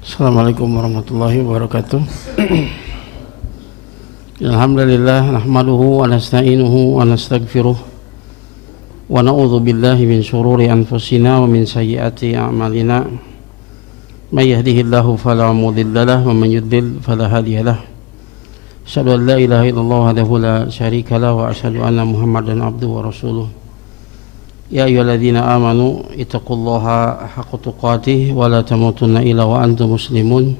Assalamualaikum warahmatullahi wabarakatuh. Alhamdulillah nahmaduhu wa nasta'inuhu wa nastaghfiruh wa na'udzu billahi min syururi anfusina wa min sayyiati a'malina. May yahdihillahu fala mudilla lahu wa man yudlil fala hadiya lahu. Asyhadu an la ilaha illallah wahdahu la syarika lahu wa asyhadu anna Muhammadan abduhu wa rasuluh. Ya ayyuhalladzina amanu ittaqullaha haqqa tuqatih wa la tamutunna illa wa antum muslimun.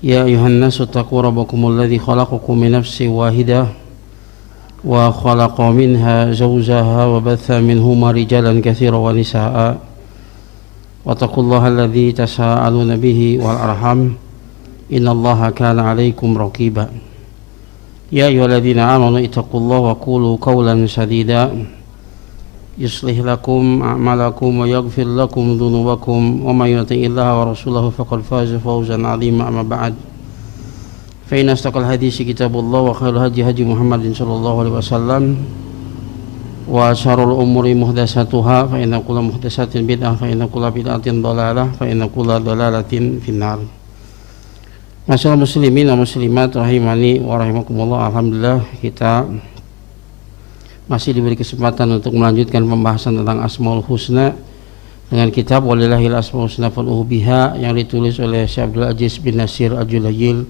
Ya ayyuhan nasu taqu rabbakumul ladzi khalaqakum min nafsin wahidah wa khalaqa minha zawjaha wa batha minhuma rijalan katsiran wa nisaa'a wa taqullaha alladzi tasaaluna bihi wal arham innallaha kana 'alaikum raqiba. Ya ayyuhalladzina amanu ittaqullaha wa qulu qawlan sadida yuslih lakum a'malakum wa yaghfir lakum dhunubakum wa may yuti'illaha wa rasulahu faqad faza fawzan 'azima. Amma ba'd, fa inna astaqal hadisi kitabullah wa khairul hadi hadi Muhammadin sallallahu alaihi wasallam wa syarrul umuri muhdatsatuha fa inna kulla muhdatsatin bid'ah fa inna kulla bid'atin dhalalah fa inna kulla dhalalatin finnar. Masyaallah muslimin wa muslimat rahimani wa rahimakumullah. Alhamdulillah kita masih diberi kesempatan untuk melanjutkan pembahasan tentang Asmaul Husna dengan kitab Walillahil Asmaul Husna fad'uhu biha yang ditulis oleh Syekh Abdul Aziz bin Nasir Al-Julayyil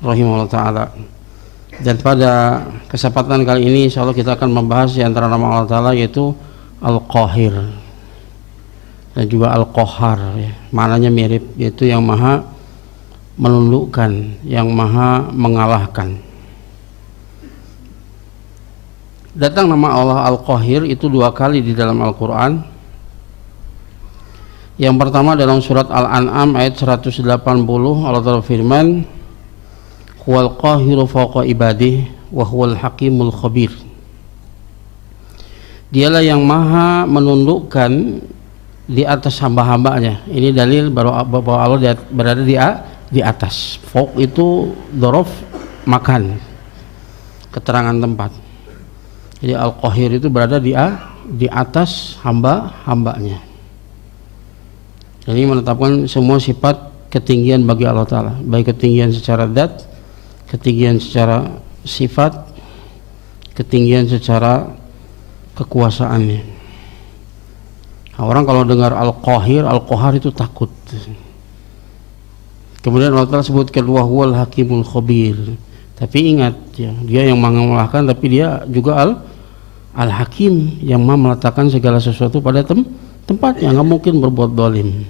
rahimahullah ta'ala. Dan pada kesempatan kali ini insyaallah kita akan membahas di antara nama Allah ta'ala yaitu Al-Qahir dan juga Al-Qahhar ya. Maknanya mirip, yaitu yang maha menundukkan, yang maha mengalahkan. Datang nama Allah Al-Qahir itu dua kali di dalam Al-Quran. Yang pertama dalam surat Al-An'am ayat 180, Allah Ta'ala firman, huwal qahiru fawqa ibadih wa huwal hakimul khabir. Dialah yang maha menundukkan di atas hamba-hambanya. Ini dalil bahwa Allah berada di atas. Fawq itu dhorof makan, keterangan tempat. Jadi Al-Qahir itu berada di atas hamba-hambanya. Jadi menetapkan semua sifat ketinggian bagi Allah Ta'ala, baik ketinggian secara zat, ketinggian secara sifat, ketinggian secara kekuasaannya. Nah, orang kalau dengar Al-Qahir, Al-Qahar itu takut. Kemudian Allah Ta'ala sebutkan wa huwal hakimul khabir. Tapi ingat ya, dia yang mengalahkan, tapi dia juga Al-Hakim yang maha meletakkan segala sesuatu pada tempatnya, nggak mungkin berbuat zalim.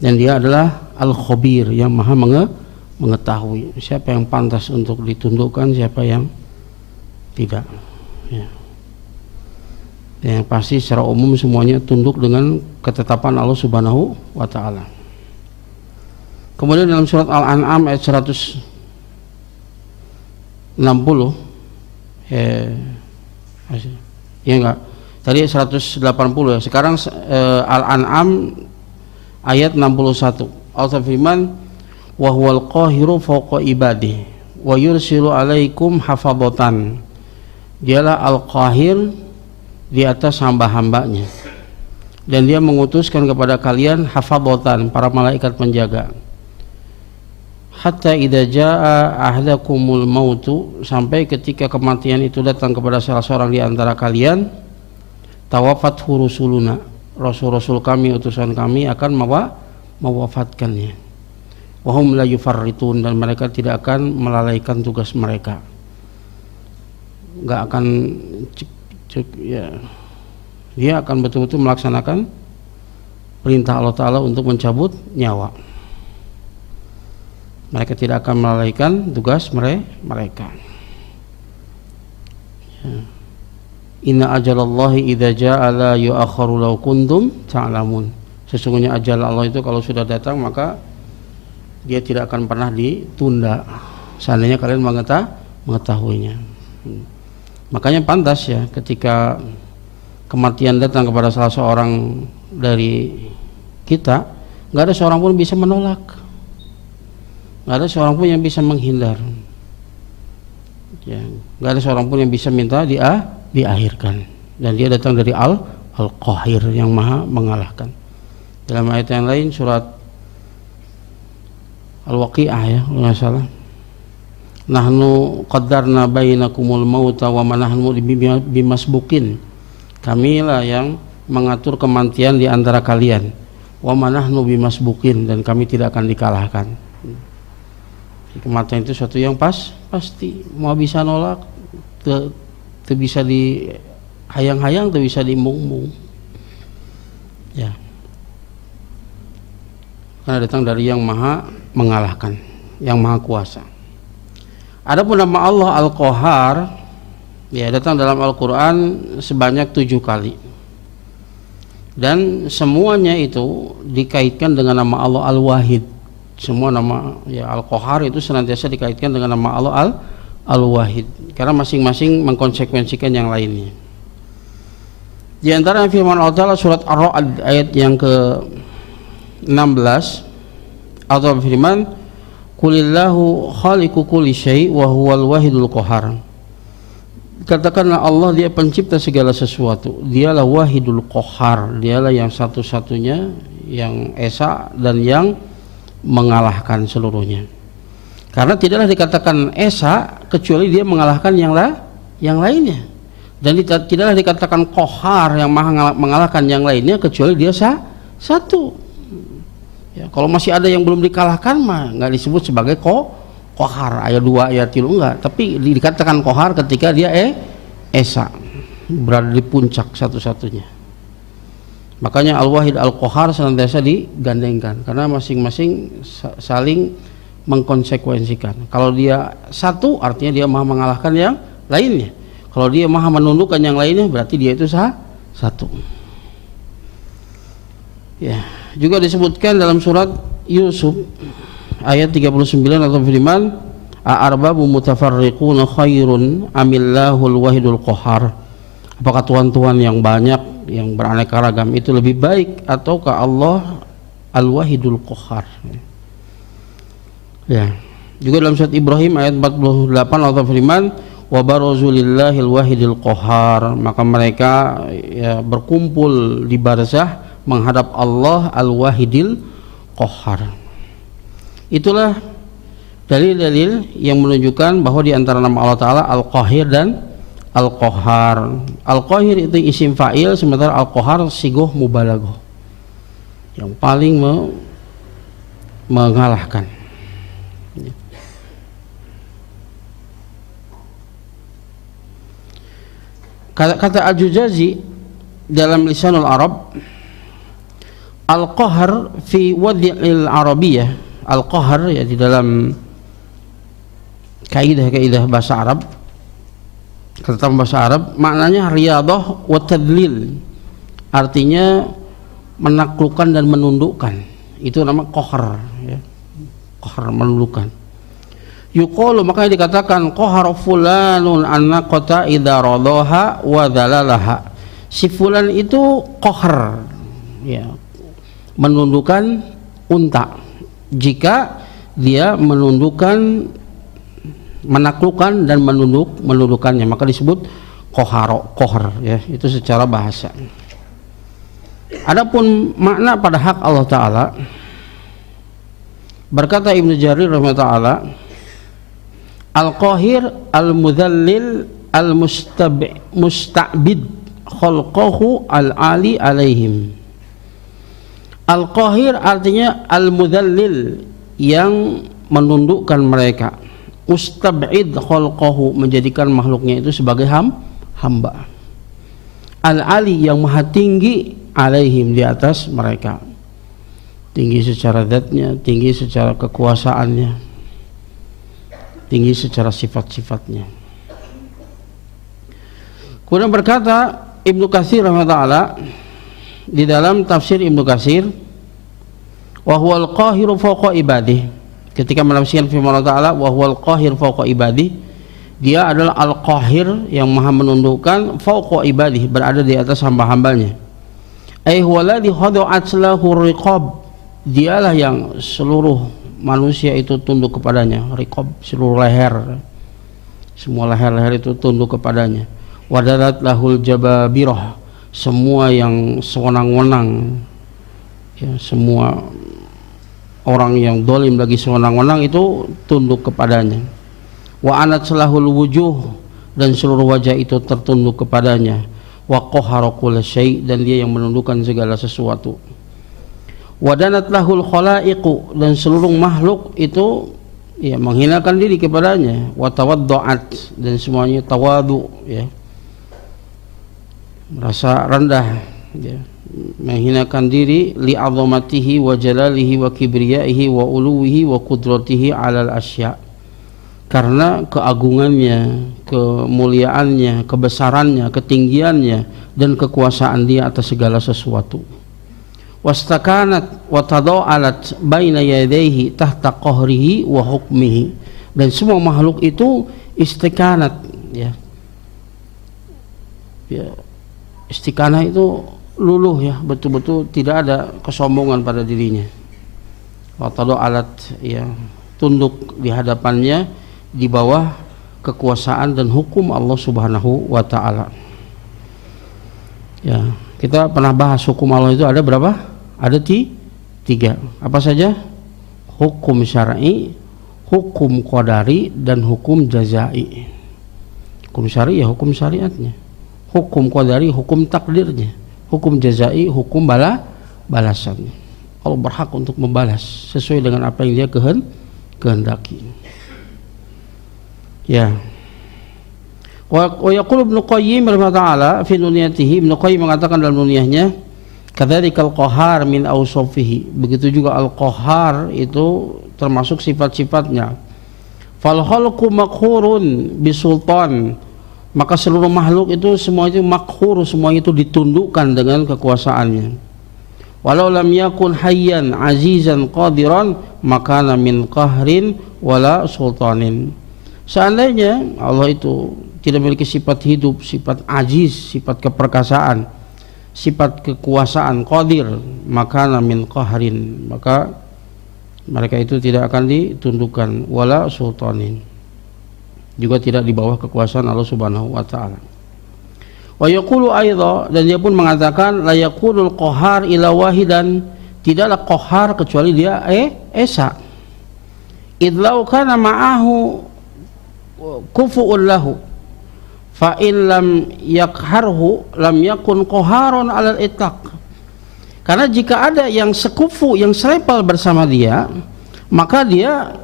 Dan dia adalah Al-Khabir yang maha mengetahui siapa yang pantas untuk ditundukkan, siapa yang tidak ya. Yang pasti secara umum semuanya tunduk dengan ketetapan Allah Subhanahu wa Ta'ala. Kemudian dalam surat Al-An'am ayat 160 ya enggak, tadi 180 ya, sekarang Al-An'am ayat 61, Allah firman wa huwal qahiru fawqa ibadih wa yursilu alaikum hafadhatan. Dialah Al-Qahir di atas hamba-hambanya dan dia mengutuskan kepada kalian hafadhatan, para malaikat penjaga. Hatta idza jaa ahdakumul mautu, sampai ketika kematian itu datang kepada salah seorang di antara kalian, tawaffathu rusuluna, rasul-rasul kami, utusan kami akan mewafatkannya. Wa hum la yufarritun, dan mereka tidak akan melalaikan tugas mereka. Enggak akan ya. Dia akan betul-betul melaksanakan perintah Allah Ta'ala untuk mencabut nyawa. Mereka tidak akan melalaikan tugas mereka. Ya. Inna ajalallahi idza jaa la yu'akhkharu law kuntum ta'lamun. Sesungguhnya ajal Allah itu kalau sudah datang maka dia tidak akan pernah ditunda, seandainya kalian mengetahuinya. Makanya pantas ya ketika kematian datang kepada salah seorang dari kita, nggak ada seorang pun bisa menolak. Nggak ada seorang pun yang bisa menghindar ya, nggak ada seorang pun yang bisa minta diakhirkan, dan dia datang dari Al-Qahir yang maha mengalahkan. Dalam ayat yang lain surat Al-Waqi'ah ya kalau nggak salah. Nahnu qaddarna bainakumul mauta wa ma nahnu bimasbukin. Kamilah yang mengatur kematian di antara kalian. Wa ma nahnu bimasbukin, dan kami tidak akan dikalahkan. Kematian itu suatu yang pasti. Mau bisa nolak, teu bisa di hayang-hayang, teu bisa diimbung-imbung. Ya. Karena datang dari yang maha mengalahkan, yang maha kuasa. Adapun nama Allah Al-Qahar ya datang dalam Al-Quran sebanyak 7 kali, dan semuanya itu dikaitkan dengan nama Allah Al-Wahid. Semua nama ya Al-Qahar itu senantiasa dikaitkan dengan nama Allah Al-Wahid, karena masing-masing mengkonsekuensikan yang lainnya. Di antara firman Allah Ta'ala surat Ar-Ra'd ayat yang ke-16, Allah berfirman, Qulillahu khaliqu kulli syai' wa huwal wahidul qahar. Katakanlah Allah dia pencipta segala sesuatu, dialah wahidul qahar, dialah yang satu-satunya, yang esa dan yang mengalahkan seluruhnya. Karena tidaklah dikatakan esa kecuali dia mengalahkan yang lainnya, dan tidaklah dikatakan qahar yang maha mengalahkan yang lainnya kecuali dia satu. Ya, kalau masih ada yang belum dikalahkan mah nggak disebut sebagai qahar, ayat 2 ayat 3 enggak, tapi dikatakan qahar ketika dia esa, berada di puncak satu-satunya. Makanya Al-Wahid Al-Qahar senantiasa digandengkan karena masing-masing saling mengkonsekuensikan. Kalau dia satu artinya dia maha mengalahkan yang lainnya, kalau dia maha menundukkan yang lainnya berarti dia itu satu. Ya, juga disebutkan dalam surat Yusuf ayat 39 atau firman, A'arbabu mutafarriquna khairun amillahul wahidul qahar. Apakah tuhan-tuhan yang banyak yang beraneka ragam itu lebih baik ataukah Allah Al-Wahidul Qahar? Ya. Juga dalam surat Ibrahim ayat 48 Allah firman, wa barazu lillahil wahidil qahar. Maka mereka ya berkumpul di barzah menghadap Allah Al-Wahidil Qahar. Itulah dalil-dalil yang menunjukkan bahwa di antara nama Allah Ta'ala Al-Qahir dan Al-Qahar. Al-Qahir itu isim fa'il, sementara Al-Qahar sigoh mubalaghah, yang paling mengalahkan. Kata Al-Jujazi dalam Lisanul Arab, Al-Qahar fi wadhi'il Arabiyah, Al-Qahar ya di dalam kaidah bahasa Arab, kata bahasa Arab maknanya riyadah wa tadlil, artinya menaklukkan dan menundukkan. Itu nama qahar ya. Qahar menundukkan. Yuqalu, makanya dikatakan qahar fulanun annaqata idza radaha wa dalalaha. Si fulan itu qahar ya, menundukkan unta jika dia menundukkan, menaklukkan dan menundukkannya, maka disebut qahar ya, itu secara bahasa. Adapun makna pada hak Allah Ta'ala, berkata Ibnu Jarir rahimahullah, Al-Qahir Al-Mudhallil Al-Musta'bid Khalqahu Al-Ali alaihim. Al-Qahir artinya Al-Mudhallil, yang menundukkan mereka, Mustab'id khalqahu, menjadikan makhluknya itu sebagai hamba, Al-Ali, yang maha tinggi, alaihim, di atas mereka, tinggi secara zatnya, tinggi secara kekuasaannya, tinggi secara sifat-sifatnya. Kemudian berkata Ibnu Katsir rahimahullah di dalam tafsir Ibnu Katsir, wa huwal qahiru fawqa ibadih, ketika menafsirkan firman Allah Ta'ala wa huwal qahir fawqa ibadih, dia adalah al-qahir yang maha menundukkan, fawqa ibadih, berada di atas hamba-hambanya. Ai huwaladzi khada'at lahu riqab, dialah yang seluruh manusia itu tunduk kepadanya. Riqab seluruh leher, semua leher-leher itu tunduk kepadanya. Wadarat lahul jababirah, semua yang sewenang-wenang ya, semua orang yang dolim lagi sewenang-wenang itu tunduk kepadanya. Wa anat salahul wujuh, dan seluruh wajah itu tertunduk kepadanya. Wa qahara kulla syai', dan dia yang menundukkan segala sesuatu. Wa danat lahul khalaiqu, dan seluruh makhluk itu ya menghinakan diri kepadanya. Wa tawaddu'at, dan semuanya tawadu, ya, merasa rendah, ya, menghinakan diri li azamatihi wa jalalihi wa kibriyaihi wa uluwihi wa qudratihi alal asya, karena keagungannya, kemuliaannya, kebesarannya, ketinggiannya, dan kekuasaan dia atas segala sesuatu. Wastakanat wa tada'alat baina yadayhi tahta qahrihi wa hukmihi, dan semua makhluk itu istiqanat, ya, istiqanah itu luluh, ya, betul-betul tidak ada kesombongan pada dirinya. Wa tada'alat, ya, tunduk di hadapannya, di bawah kekuasaan dan hukum Allah Subhanahu wa ta'ala. Ya, kita pernah bahas hukum Allah itu ada berapa? Ada tiga. Apa saja? Hukum syar'i, hukum qadari, dan hukum jazai. Hukum syar'i ya hukum syariatnya, hukum qadari hukum takdirnya, hukum jazai hukum balasan. Allah berhak untuk membalas sesuai dengan apa yang dia kehendaki. Ya. Wa yaqulu Ibnu Qayyim rahimahullah fi nuniyatihi, Ibnu Qayyim mengatakan dalam nuniyahnya, kadzalikal qahar min awsafihi, begitu juga al-qahar itu termasuk sifat-sifatnya. Fal khalqu makhurun bisultan, maka seluruh makhluk itu semua itu makhur, semua itu ditundukkan dengan kekuasaannya. Walau lam yakun hayyan azizan qadiran makana min qahrin wala sultanin. Seandainya Allah itu tidak memiliki sifat hidup, sifat aziz, sifat keperkasaan, sifat kekuasaan, qadir, makana min qahrin, maka mereka itu tidak akan ditundukkan, wala sultanin, juga tidak di bawah kekuasaan Allah Subhanahu wa ta'ala. Wa yaqulu aidha, dan dia pun mengatakan, la yaqulul qahar ila wahidan, tidaklah qahar kecuali dia esa. Idlau kana ma'ahu kufu'un lahu, fa in lam yakharhu lam yakun qaharun alal itlaq. Karena jika ada yang sekufu, yang serepal bersama dia, maka dia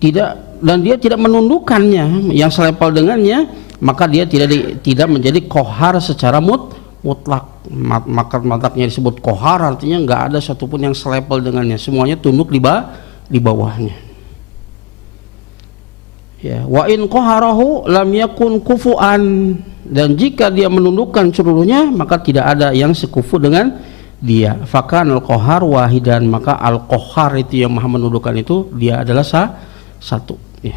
dia tidak menundukkannya, yang serepal dengannya, maka dia tidak menjadi qahar secara mutlak. Mataknya disebut qahar, artinya enggak ada satupun yang serepal dengannya, semuanya tunduk di bawahnya. Ya, wa in qaharahu lam yakun kufuan, dan jika dia menundukkan seluruhnya maka tidak ada yang sekufu dengan dia. Fakanal qahar wahidan, maka al qahar itu yang maha menundukkan itu dia adalah satu. Ya.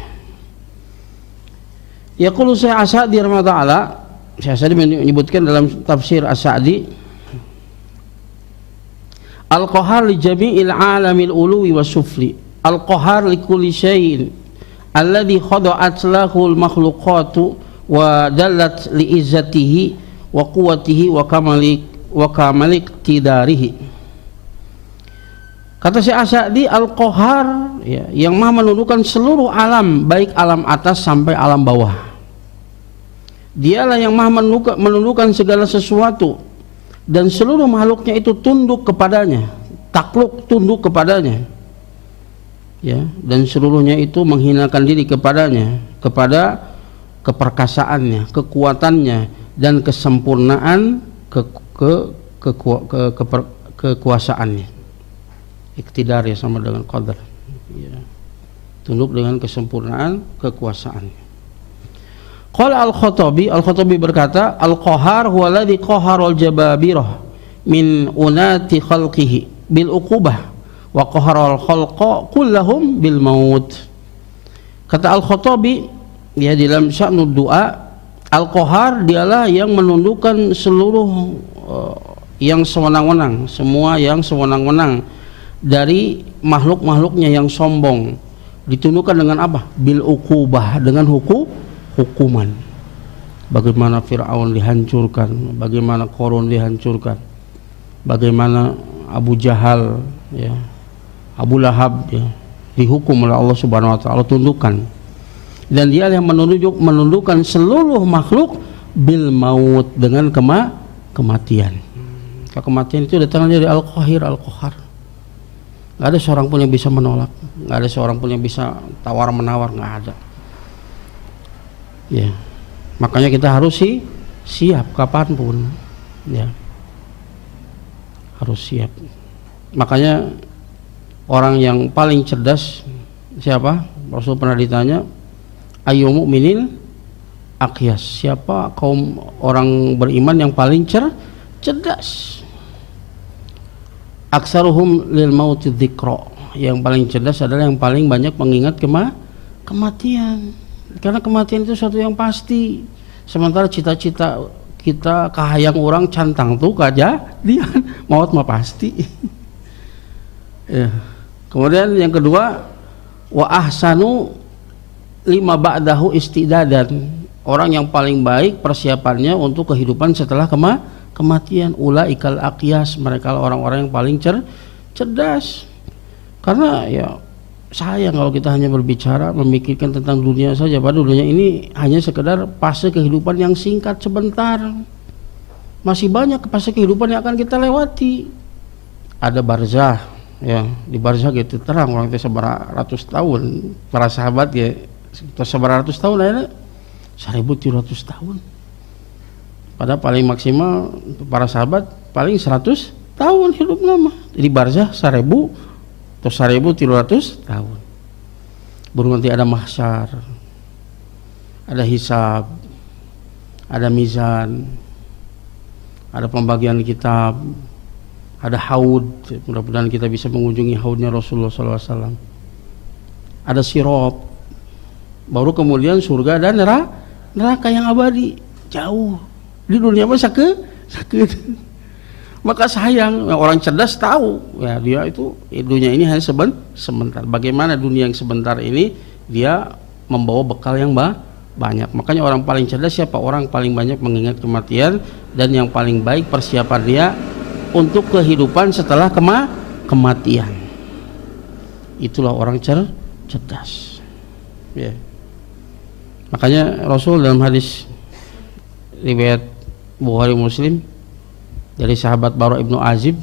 Yaqulu Syekh As-Sa'di rahimahullah, Syekh As-Sa'di menyebutkan dalam tafsir As-Sa'di, al qahar li jami'il alamil uluwi wasufli, al qahar li kulli syai'in alladhi khada'at lahul makhluqatu wa dallat li izzatihi wa quwwatihi wa kamalik tidarihi. Kata Syekh As-Sa'di, al-qahar, ya, yang maha menundukkan seluruh alam, baik alam atas sampai alam bawah. Dialah yang maha menundukkan segala sesuatu, dan seluruh makhluknya itu tunduk kepadanya, takluk tunduk kepadanya, ya, dan seluruhnya itu menghinakan diri kepadanya, kepada keperkasaannya, kekuatannya, dan kesempurnaan kekuasaannya. Iktidar ya sama dengan qadar, ya, tunduk dengan kesempurnaan kekuasaannya. Qala Al-Khattabi berkata, al-qahar huwa alladhi qahara al-jababirah min unati khalqihi bil uqubah wa qahara al-khalqa kullahum bil maut. Kata Al-Khattabi, ya, dalam sya'nud du'a, al-qahar dialah yang menundukkan seluruh yang sewenang-wenang, semua yang sewenang-wenang dari makhluk-makhluknya yang sombong, ditundukkan dengan apa? Bil uqubah, dengan hukuman. Bagaimana Fir'aun dihancurkan, bagaimana Qarun dihancurkan, bagaimana Abu Jahal, ya, Abu Lahab ya, dihukum oleh Allah Subhanahu wa taala, tundukkan. Dan dia yang menundukkan seluruh makhluk bil maut, dengan kematian. Kematian itu datangnya dari Al-Qahir, Al-Qahar. Nggak ada seorang pun yang bisa menolak, nggak ada seorang pun yang bisa tawar menawar, nggak ada. Ya, makanya kita harus siap kapanpun, ya, harus siap. Makanya orang yang paling cerdas siapa? Rasul pernah ditanya, ayu mu'minin aqyas, siapa kaum orang beriman yang paling cerdas? Aksaruhum lil mauti dzikra, yang paling cerdas adalah yang paling banyak mengingat kematian, karena kematian itu sesuatu yang pasti. Sementara cita-cita kita kahayang orang cantang tuh kejadian, maut mah pasti. Ya. Kemudian yang kedua, wa ahsanu lima ba'dahu istidadan, orang yang paling baik persiapannya untuk kehidupan setelah kematian. Ulaikal aqyas, mereka orang-orang yang paling cerdas. Karena ya sayang kalau kita hanya berbicara memikirkan tentang dunia saja, padahal dunia ini hanya sekedar fase kehidupan yang singkat sebentar. Masih banyak fase kehidupan yang akan kita lewati. Ada barzah, ya, di barzah gitu terang orang itu seberapa ratus tahun, para sahabat ya seberapa ratus tahun, ada 1.300 tahun. Padahal paling maksimal para sahabat paling 100 tahun hidup lama. Di barzah 1.000 atau 1.300 tahun. Baru nanti ada mahsyar, ada hisab, ada mizan, ada pembagian kitab, ada haud. Mudah-mudahan kita bisa mengunjungi haudnya Rasulullah SAW. Ada sirat. Baru kemudian surga dan neraka yang abadi. Jauh. Di dunia mah sakit. Maka sayang, orang cerdas tahu ya, dia itu dunia ini hanya sebentar. Bagaimana dunia yang sebentar ini dia membawa bekal yang banyak. Makanya orang paling cerdas siapa? Orang paling banyak mengingat kematian, dan yang paling baik persiapan dia untuk kehidupan setelah kematian. Itulah orang cerdas. Ya. Makanya Rasul dalam hadis riwayat Bukhari Muslim dari sahabat Bara ibnu Azib,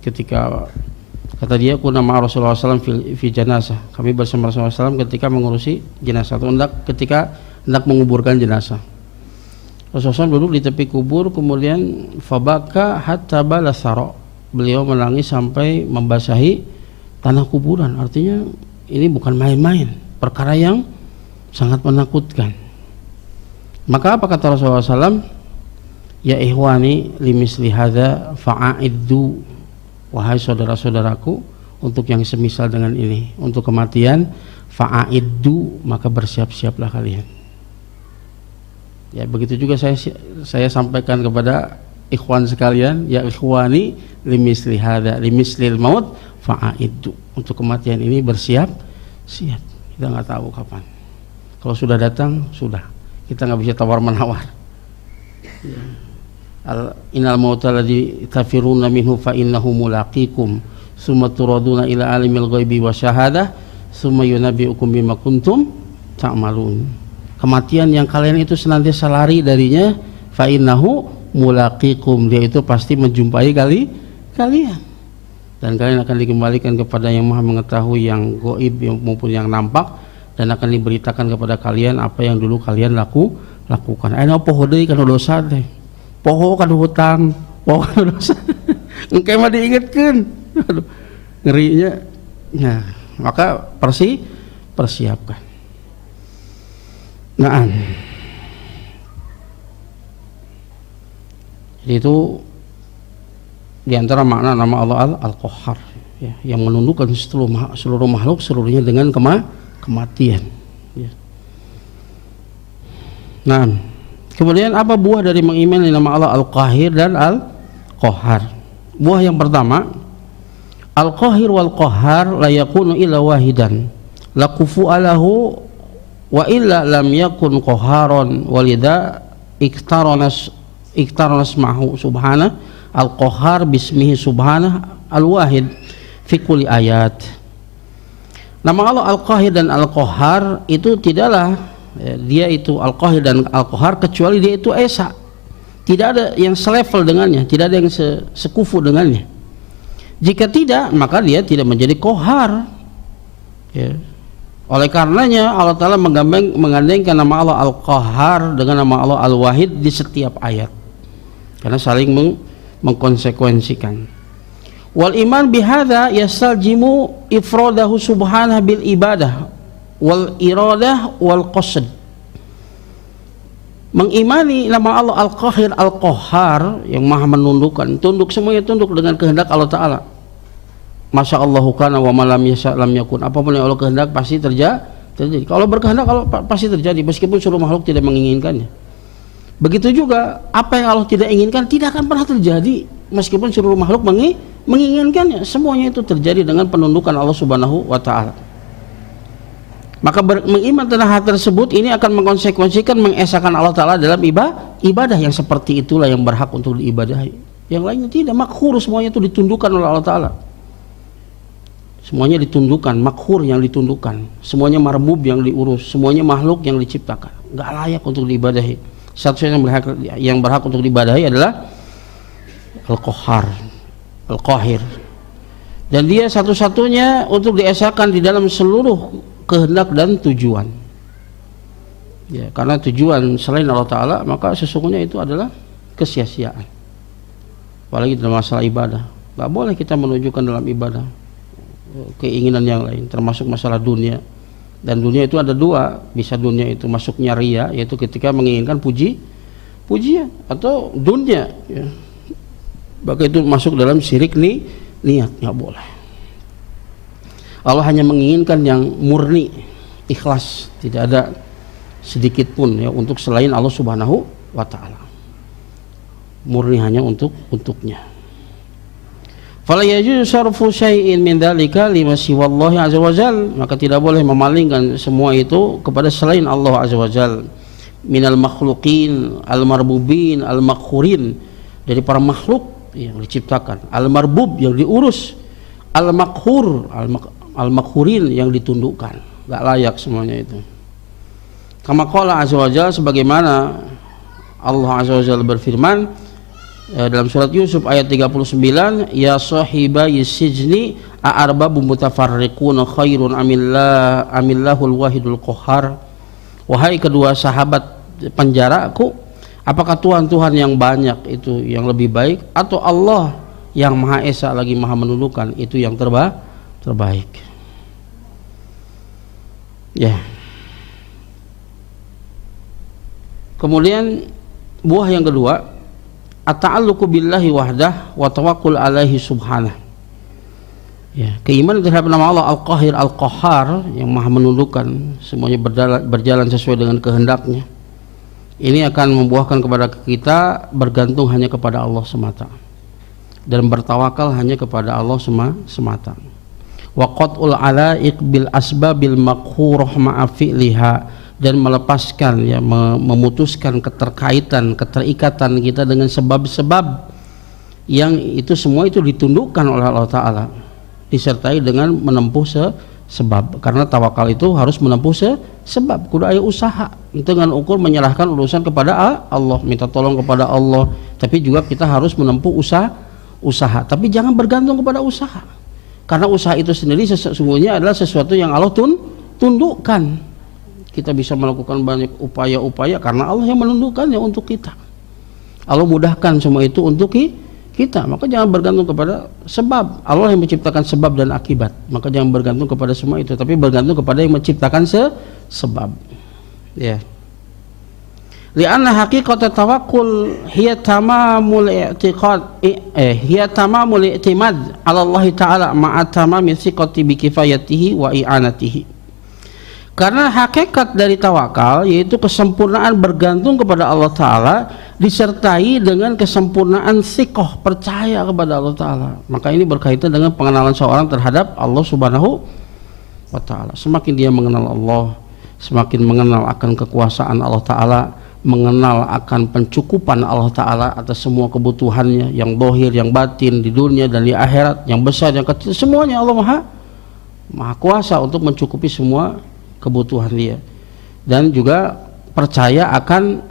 ketika kata dia, kuna ma Rasulullah SAW fi janazah, kami bersama Rasulullah SAW ketika mengurusi jenazah, atau ketika hendak menguburkan jenazah. Rasulullah SAW duduk di tepi kubur, kemudian fabaka hatta balasara, beliau menangis sampai membasahi tanah kuburan. Artinya ini bukan main-main, perkara yang sangat menakutkan. Maka apa kata Rasulullah SAW? Ya ihwani limisli hadza fa'iddu, wahai saudara-saudaraku, untuk yang semisal dengan ini, untuk kematian, fa'iddu, maka bersiap-siaplah kalian. Ya begitu juga saya sampaikan kepada ikhwan sekalian, ya ikhwani limisli hadza, limislil maut fa'iddu, untuk kematian ini bersiap-siap. Kita nggak tahu kapan. Kalau sudah datang, sudah. Kita nggak bisa tawar menawar. Ya. Innal mauta alladzi tafiruna minhu fa innahu mulaqikum summa turaduna ila alimil ghaibi wasyahadah summa yunabbiukum bima kuntum ta'malun. Kematian yang kalian itu senantiasa lari darinya, fa innahu mulaqikum, dia itu pasti menjumpai kalian, dan kalian akan dikembalikan kepada yang Maha mengetahui yang gaib maupun yang nampak, dan akan diberitakan kepada kalian apa yang dulu kalian lakukan. Ayo poho deui kana dosa teh. Poho kan hutang, poho kan dosa. Engke mah diingetkeun. Aduh, ngerinya. Nah, maka persiapkan. Nah, jadi itu diantara makna nama Allah Al-Qahhar, ya, yang menundukkan seluruh makhluk seluruhnya dengan kematian. Ya. Nah, kemudian apa buah dari mengimani nama Allah Al-Qahir dan Al-Qahhar? Buah yang pertama, Al-Qahir wal Qahhar la yakunu illa wahidan la kufu'alahu wa illa lam yakun qaharon walidha iktaranas ma'hu subhanahu Al-Qahhar bismihi subhanahu al-wahid fi kulli ayat. Nama Allah Al-Qahir dan Al-Qahhar itu tidaklah dia itu Al-Qahir dan Al-Qahhar kecuali dia itu esa. Tidak ada yang selevel dengannya, tidak ada yang sekufu dengannya. Jika tidak, maka dia tidak menjadi Qahhar. Ya. Oleh karenanya Allah Ta'ala menggandengkan nama Allah Al-Qahhar dengan nama Allah Al-Wahid di setiap ayat, karena saling mengkonsekuensikan. Wal iman bihadza yastaljimu ifradahu subhanahu bil ibadah wal iradah wal qasd. Mengimani nama Allah Al-Qahir Al-Qahhar yang maha menundukkan, tunduk, semuanya tunduk dengan kehendak Allah Ta'ala. Masya Allahu kana wa malam yasha lam yakun. Apapun yang Allah kehendak pasti terjadi. Kalau berkehendak Allah pasti terjadi, meskipun seluruh makhluk tidak menginginkannya. Begitu juga apa yang Allah tidak inginkan tidak akan pernah terjadi, meskipun seluruh makhluk menginginkannya. Semuanya itu terjadi dengan penundukan Allah Subhanahu wa Ta'ala. Maka mengiman tentang hal tersebut ini akan mengkonsekuensikan mengesahkan Allah Ta'ala dalam ibadah yang seperti itulah yang berhak untuk diibadahi. Yang lainnya tidak, makhur, semuanya itu ditundukkan oleh Allah Ta'ala. Semuanya ditundukkan, makhur yang ditundukkan, semuanya marbub yang diurus, semuanya makhluk yang diciptakan, nggak layak untuk diibadahi. Satu-satunya yang berhak untuk diibadahi adalah Al-Qahhar, Al-Qahir, dan dia satu-satunya untuk diesahkan di dalam seluruh kehendak dan tujuan. Ya, karena tujuan selain Allah Ta'ala maka sesungguhnya itu adalah kesia-siaan. Apalagi dalam masalah ibadah, nggak boleh kita menunjukkan dalam ibadah keinginan yang lain, termasuk masalah dunia. Dan dunia itu ada dua, bisa dunia itu masuknya ria, yaitu ketika menginginkan pujian, atau dunia, ya. Maka itu masuk dalam syirik niat, nggak boleh. Allah hanya menginginkan yang murni, ikhlas, tidak ada sedikit pun ya untuk selain Allah Subhanahu wa Ta'ala. Murni hanya untuknya. Fala yajuzu sarfu syai'in min dzalika lima siwallahi azza wajal, maka tidak boleh memalingkan semua itu kepada selain Allah azza wajal. Minal makhluqin al-marbubin al-makhurin, dari para makhluk yang diciptakan, al-marbub yang diurus, al-makhur al-makhurin yang ditundukkan, enggak layak semuanya itu. Kama qala azza wajal, sebagaimana Allah azza wajal berfirman dalam surat Yusuf ayat 39, ya sahibai sijni a'arbabun mutafarriquna khairun amillahul wahidul qahhar. Wahai kedua sahabat penjaraku, apakah Tuhan yang banyak itu yang lebih baik, atau Allah yang Maha Esa lagi Maha menundukkan itu yang terbaik. Ya. Kemudian buah yang kedua, at-ta'alluqu billahi wahdah wa tawakkul alaihi subhanah. Ya, keimanan terhadap nama Allah Al-Qahir Al-Qahhar yang Maha menundukkan, semuanya berjalan sesuai dengan kehendaknya. Ini akan membuahkan kepada kita bergantung hanya kepada Allah semata dan bertawakal hanya kepada Allah semata. Wa qat'ul alaiq bil asbabil maqhurah ma'a fi'liha, dan melepaskan, ya, memutuskan keterikatan kita dengan sebab-sebab yang itu semua itu ditundukkan oleh Allah Ta'ala, disertai dengan menempuh sebab, karena tawakal itu harus menempuh sebab, kudu aya usaha dengan ukur menyerahkan urusan kepada Allah, minta tolong kepada Allah, tapi juga kita harus menempuh usaha, tapi jangan bergantung kepada usaha, karena usaha itu sendiri sesungguhnya adalah sesuatu yang Allah tundukkan. Kita bisa melakukan banyak upaya-upaya karena Allah yang menundukkannya untuk kita. Allah mudahkan semua itu untuk kita. Maka jangan bergantung kepada sebab. Allah yang menciptakan sebab dan akibat. Maka jangan bergantung kepada semua itu, tapi bergantung kepada yang menciptakan sebab. Ya. Li'anna haqiqat tawakkul hiya tamamul i'tiqad hiya tamamul i'timad 'ala Allah Ta'ala ma'a tamami thiqati bi kifayatihi wa i'anatihi. Karena hakikat dari tawakal yaitu kesempurnaan bergantung kepada Allah Ta'ala disertai dengan kesempurnaan thiqah, percaya kepada Allah Ta'ala. Maka ini berkaitan dengan pengenalan seorang terhadap Allah Subhanahu wa Ta'ala. Semakin dia mengenal Allah, semakin mengenal akan kekuasaan Allah Ta'ala, mengenal akan pencukupan Allah Ta'ala atas semua kebutuhannya, yang dohir, yang batin, di dunia dan di akhirat, yang besar, yang kecil, semuanya Allah Maha kuasa untuk mencukupi semua kebutuhan dia, dan juga percaya akan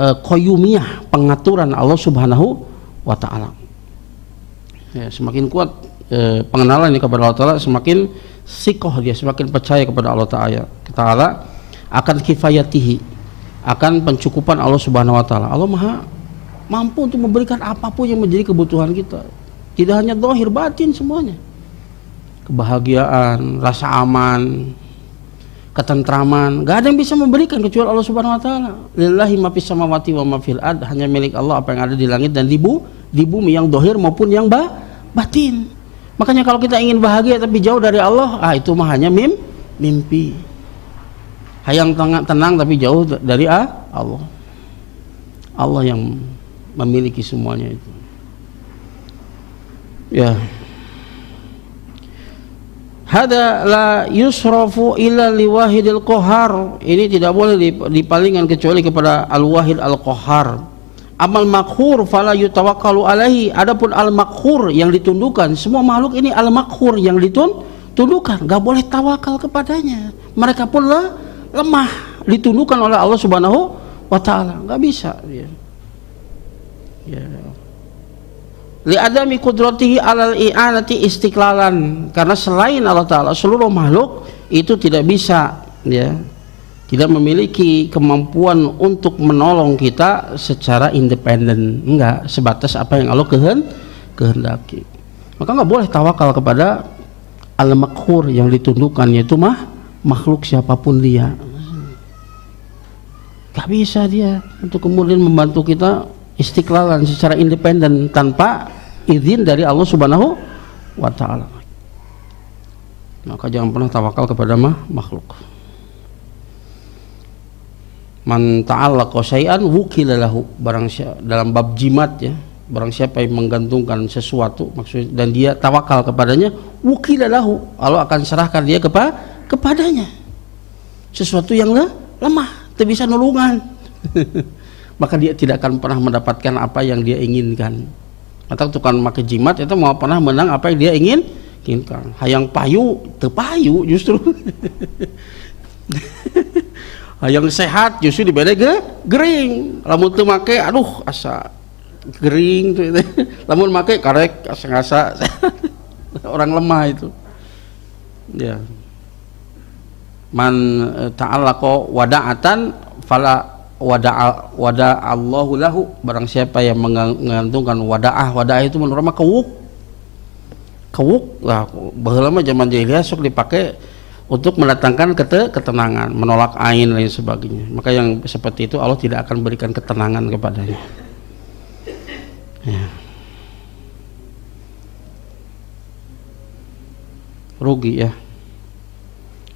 qayyumiyah, pengaturan Allah Subhanahu wa taala. Ya, semakin kuat pengenalan kepada Allah Ta'ala, semakin sikoh dia, semakin percaya kepada Allah Ta'ala akan kifayatihi, akan pencukupan Allah Subhanahu wa taala. Allah Maha mampu untuk memberikan apapun yang menjadi kebutuhan kita, tidak hanya zahir, batin semuanya. Kebahagiaan, rasa aman, ketentraman, gak ada yang bisa memberikan kecuali Allah Subhanahu wa taala. Lillahi ma fis samawati wa ma fil ard, hanya milik Allah apa yang ada di langit dan di bumi, yang zahir maupun yang batin. Makanya kalau kita ingin bahagia tapi jauh dari Allah, itu mah hanya mimpi. Hayang tenang tapi jauh dari Allah. Allah yang memiliki semuanya itu. Ya. Hada la yusrafu illa liwahidil qahar. Ini tidak boleh dipalingkan kecuali kepada al-wahid al-qahar. Amal makhur fala yutawakkalu alaihi. Adapun al-makhur yang ditundukkan, semua makhluk ini al-makhur yang ditundukkan, enggak boleh tawakal kepadanya. Mereka pun lemah, ditundukkan oleh Allah Subhanahu wa taala, enggak bisa dia. Ya. Li adami qudratihi alal i'anati istiqlalan, karena selain Allah taala seluruh makhluk itu tidak bisa, ya, tidak memiliki kemampuan untuk menolong kita secara independen, enggak, sebatas apa yang Allah kehendaki. Maka enggak boleh tawakal kepada al-makhur yang ditundukkan, yaitu makhluk siapapun dia. Enggak bisa dia untuk kemudian membantu kita istiqlalan secara independen tanpa izin dari Allah Subhanahu wa taala. Maka jangan pernah tawakal kepada makhluk. Man ta'allaqa syai'an wukila lahu, dalam bab jimat, ya, barang siapa yang menggantungkan sesuatu maksudnya dan dia tawakal kepadanya, wukila lahu, Allah akan serahkan dia kepadanya sesuatu yang lemah, tidak bisa nulungan. Maka dia tidak akan pernah mendapatkan apa yang dia inginkan. Atau tukang make jimat itu mau pernah menang apa yang dia inginkan. Hayang payu, tepayu justru. Hayang sehat justru dibeda gering. Lamun teu make, aduh asa gering tuh. Lamun make karek asa-asa. Orang lemah itu. Ya. Man ta'allaqa wada'atan fala wada Allahu lahu, barang siapa yang mengantungkan wadaah itu menurut mah kewuk lah, baheula mah zaman jahiliyah sok dipakai untuk mendatangkan ketenangan, menolak ain dan lain sebagainya. Maka yang seperti itu Allah tidak akan berikan ketenangan kepadanya, ya. Rugi, ya.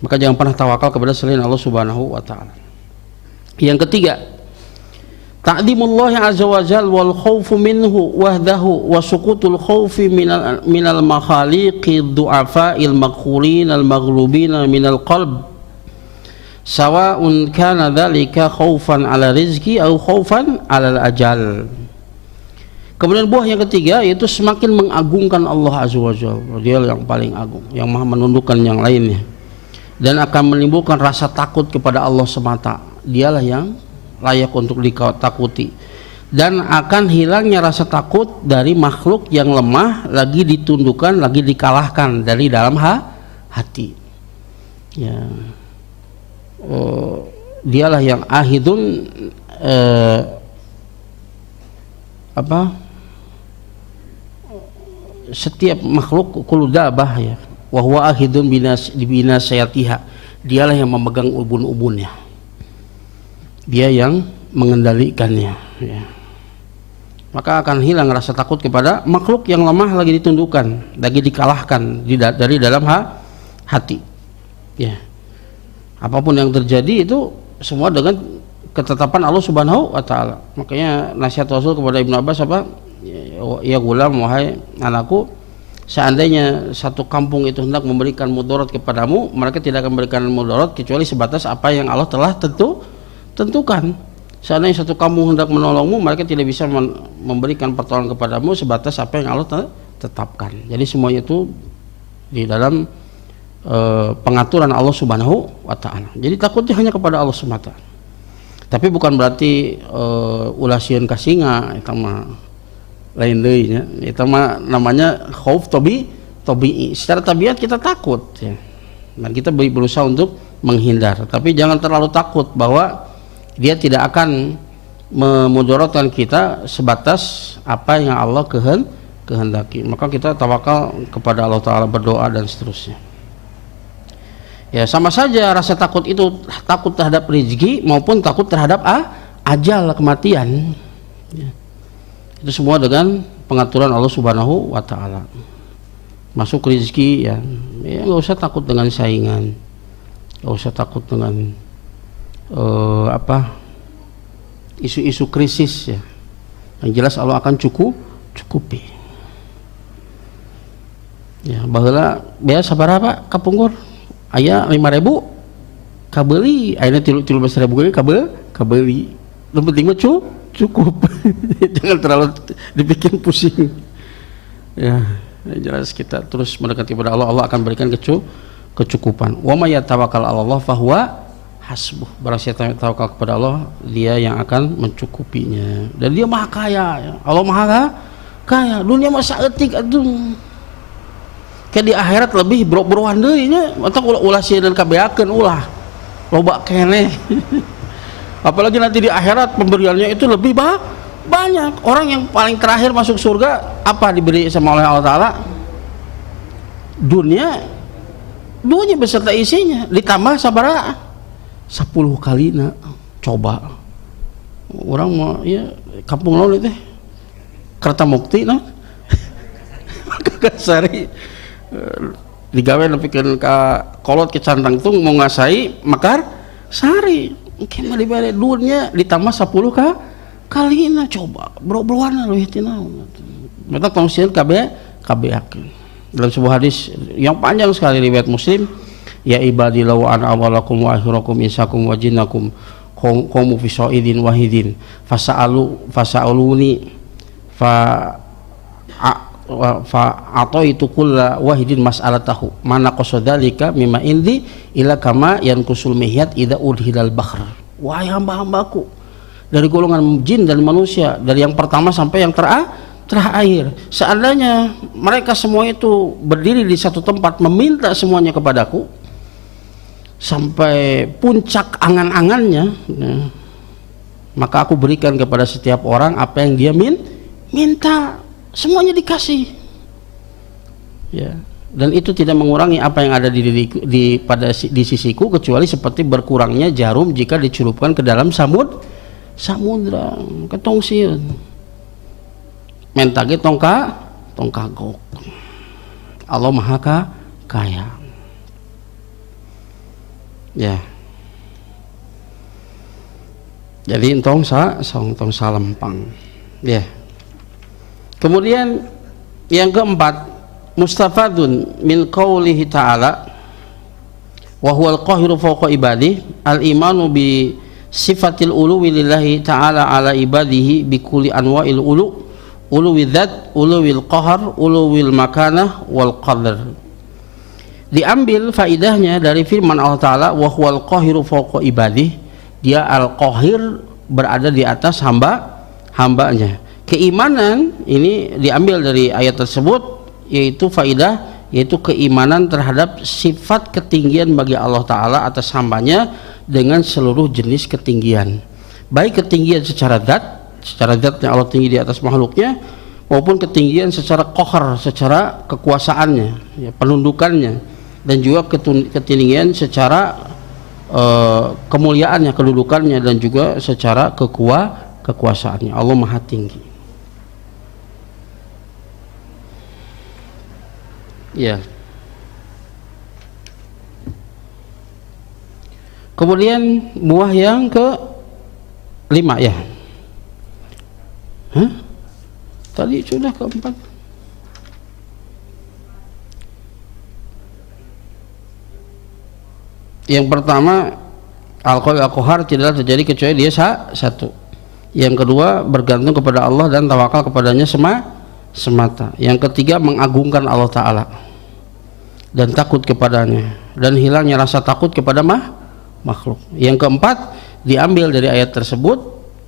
Maka jangan pernah tawakal kepada selain Allah Subhanahu wa taala. Yang ketiga, ta'dimullah azza wa jalla wal khaufu minhu wahdahu wa suqutul khaufi minal makhaliqi du'afa'il maghfurin al maghlubin minal qalb, sawa'un kana dzalika khaufan ala rizqi au khaufan ala ajal. Kemudian buah yang ketiga yaitu semakin mengagungkan Allah azza wa jalla. Dia yang paling agung, yang maha menundukkan yang lainnya, dan akan menimbulkan rasa takut kepada Allah semata. Dialah yang layak untuk ditakuti, dan akan hilangnya rasa takut dari makhluk yang lemah, lagi ditundukkan, lagi dikalahkan dari dalam hati, ya. Dialah yang ahidun setiap makhluk kuludabah, ya, wa huwa ahidun binasayatiha, dialah yang memegang ubun-ubunnya, dia yang mengendalikannya, ya. Maka akan hilang rasa takut kepada makhluk yang lemah, lagi ditundukkan, lagi dikalahkan dari dalam hati, ya. Apapun yang terjadi itu semua dengan ketetapan Allah Subhanahu wa taala. Makanya nasihat Rasul kepada Ibnu Abbas apa? Ya gulam, wahai anakku, seandainya satu kampung itu hendak memberikan mudarat kepadamu, mereka tidak akan memberikan mudarat kecuali sebatas apa yang Allah telah tentukan. Seandainya satu kampung hendak menolongmu, mereka tidak bisa memberikan pertolongan kepadamu sebatas apa yang Allah tetapkan. Jadi semuanya itu di dalam pengaturan Allah Subhanahu wa taala. Jadi takutnya hanya kepada Allah semata. Tapi bukan berarti ulah sieun ka singa eta mah lain deui nya. Eta mah namanya khauf tabi'i. Secara tabiat kita takut ya. Dan kita berusaha untuk menghindar. Tapi jangan terlalu takut bahwa dia tidak akan memudaratkan kita sebatas apa yang Allah kehendaki. Maka kita tawakal kepada Allah taala, berdoa dan seterusnya. Ya sama saja rasa takut itu takut terhadap rezeki maupun takut terhadap ajal, kematian ya. Itu semua dengan pengaturan Allah Subhanahu wa taala. Masuk rezeki ya nggak usah takut dengan saingan, nggak usah takut dengan isu-isu krisis ya. Yang jelas Allah akan cukupi ya. Baheula biasa sabaraha Pak kapungkur aya 5.000 kabeli, ayeuna 13.000 kabeli. Yang penting mah cukup. Jangan terlalu dibikin pusing. Ya, jelas kita terus mendekati kepada Allah, Allah akan berikan kecukupan. Wa may yatawakkal 'ala Allah fahuwa hasbuh. Barang siapa tawakal kepada Allah, dia yang akan mencukupinya. Dan dia Maha Kaya ya. Allah Maha Kaya. Dunia mah saeutik atuh. Kayak di akhirat lebih bro-broan deui nya, mata ulah sieun kabeakeun ulah loba keneh. Apalagi nanti di akhirat pemberiannya itu lebih banyak. Orang yang paling terakhir masuk surga apa diberi sama oleh Allah taala? Dunia beserta isinya ditambah sabaraha? 10 kalina. Coba. Orang mau ya kampung laun teh. Kertamukti nah. Kakasari digawe nepikeun ka kolot ke cantang tung mau ngasai makar sari kemah dibere dunia ditambah 10 kalina. Coba bro-broana leuwih ti naon mata tongsian kabeakeun. Dalam sebuah hadis yang panjang sekali riwayat Muslim, ya ibadi law ana awalakum wa akhirakum insakum wa jinnakum qamu fi sa'idin wahidin fasa'aluni ataitu kulla wahidin mas'alatahu mana qasadzalika mimma indi ila kama yankusul mihyat idza udhilal bahr. Wahai hamba-hambaku dari golongan jin dan manusia, dari yang pertama sampai yang terakhir, seandainya mereka semua itu berdiri di satu tempat meminta semuanya kepadaku sampai puncak angan-angannya ya, maka aku berikan kepada setiap orang apa yang dia minta. Semuanya dikasih ya, dan itu tidak mengurangi apa yang ada di sisiku kecuali seperti berkurangnya jarum jika dicelupkan ke dalam samudra ketong sieun mentage tong kagok. Allah Maha Kaya ya. Jadi tong salempang ya. Kemudian yang keempat, mustafadun min qaulihi ta'ala wa huwal qahiru fawqa ibadihi al-imanu bi sifatil uluwi lillahi ta'ala ala ibadihi bi kulli anwa'il uluwi dzat, uluwil qahar, uluwil makanah wal qadar. Diambil faidahnya dari firman Allah Ta'ala wa huwal qahiru fawqa ibadihi, dia al-qahir berada di atas hambanya. Keimanan ini diambil dari ayat tersebut, yaitu faidah, yaitu keimanan terhadap sifat ketinggian bagi Allah Ta'ala atas hambanya dengan seluruh jenis ketinggian, baik ketinggian secara zatnya Allah tinggi di atas makhluknya, maupun ketinggian secara qahar, secara kekuasaannya ya, penundukannya, dan juga ketinggian secara kemuliaannya, kedudukannya, dan juga secara kekuasaannya. Allah Maha Tinggi ya. Kemudian buah yang ke-5 ya. Tadi sudah ke-4. Yang pertama, al-qahar tidaklah terjadi kecuali dia satu. Yang kedua, bergantung kepada Allah dan tawakal kepadanya semata. Yang ketiga, mengagungkan Allah Ta'ala. dan takut kepadanya, dan hilangnya rasa takut kepada makhluk. Yang keempat diambil dari ayat tersebut,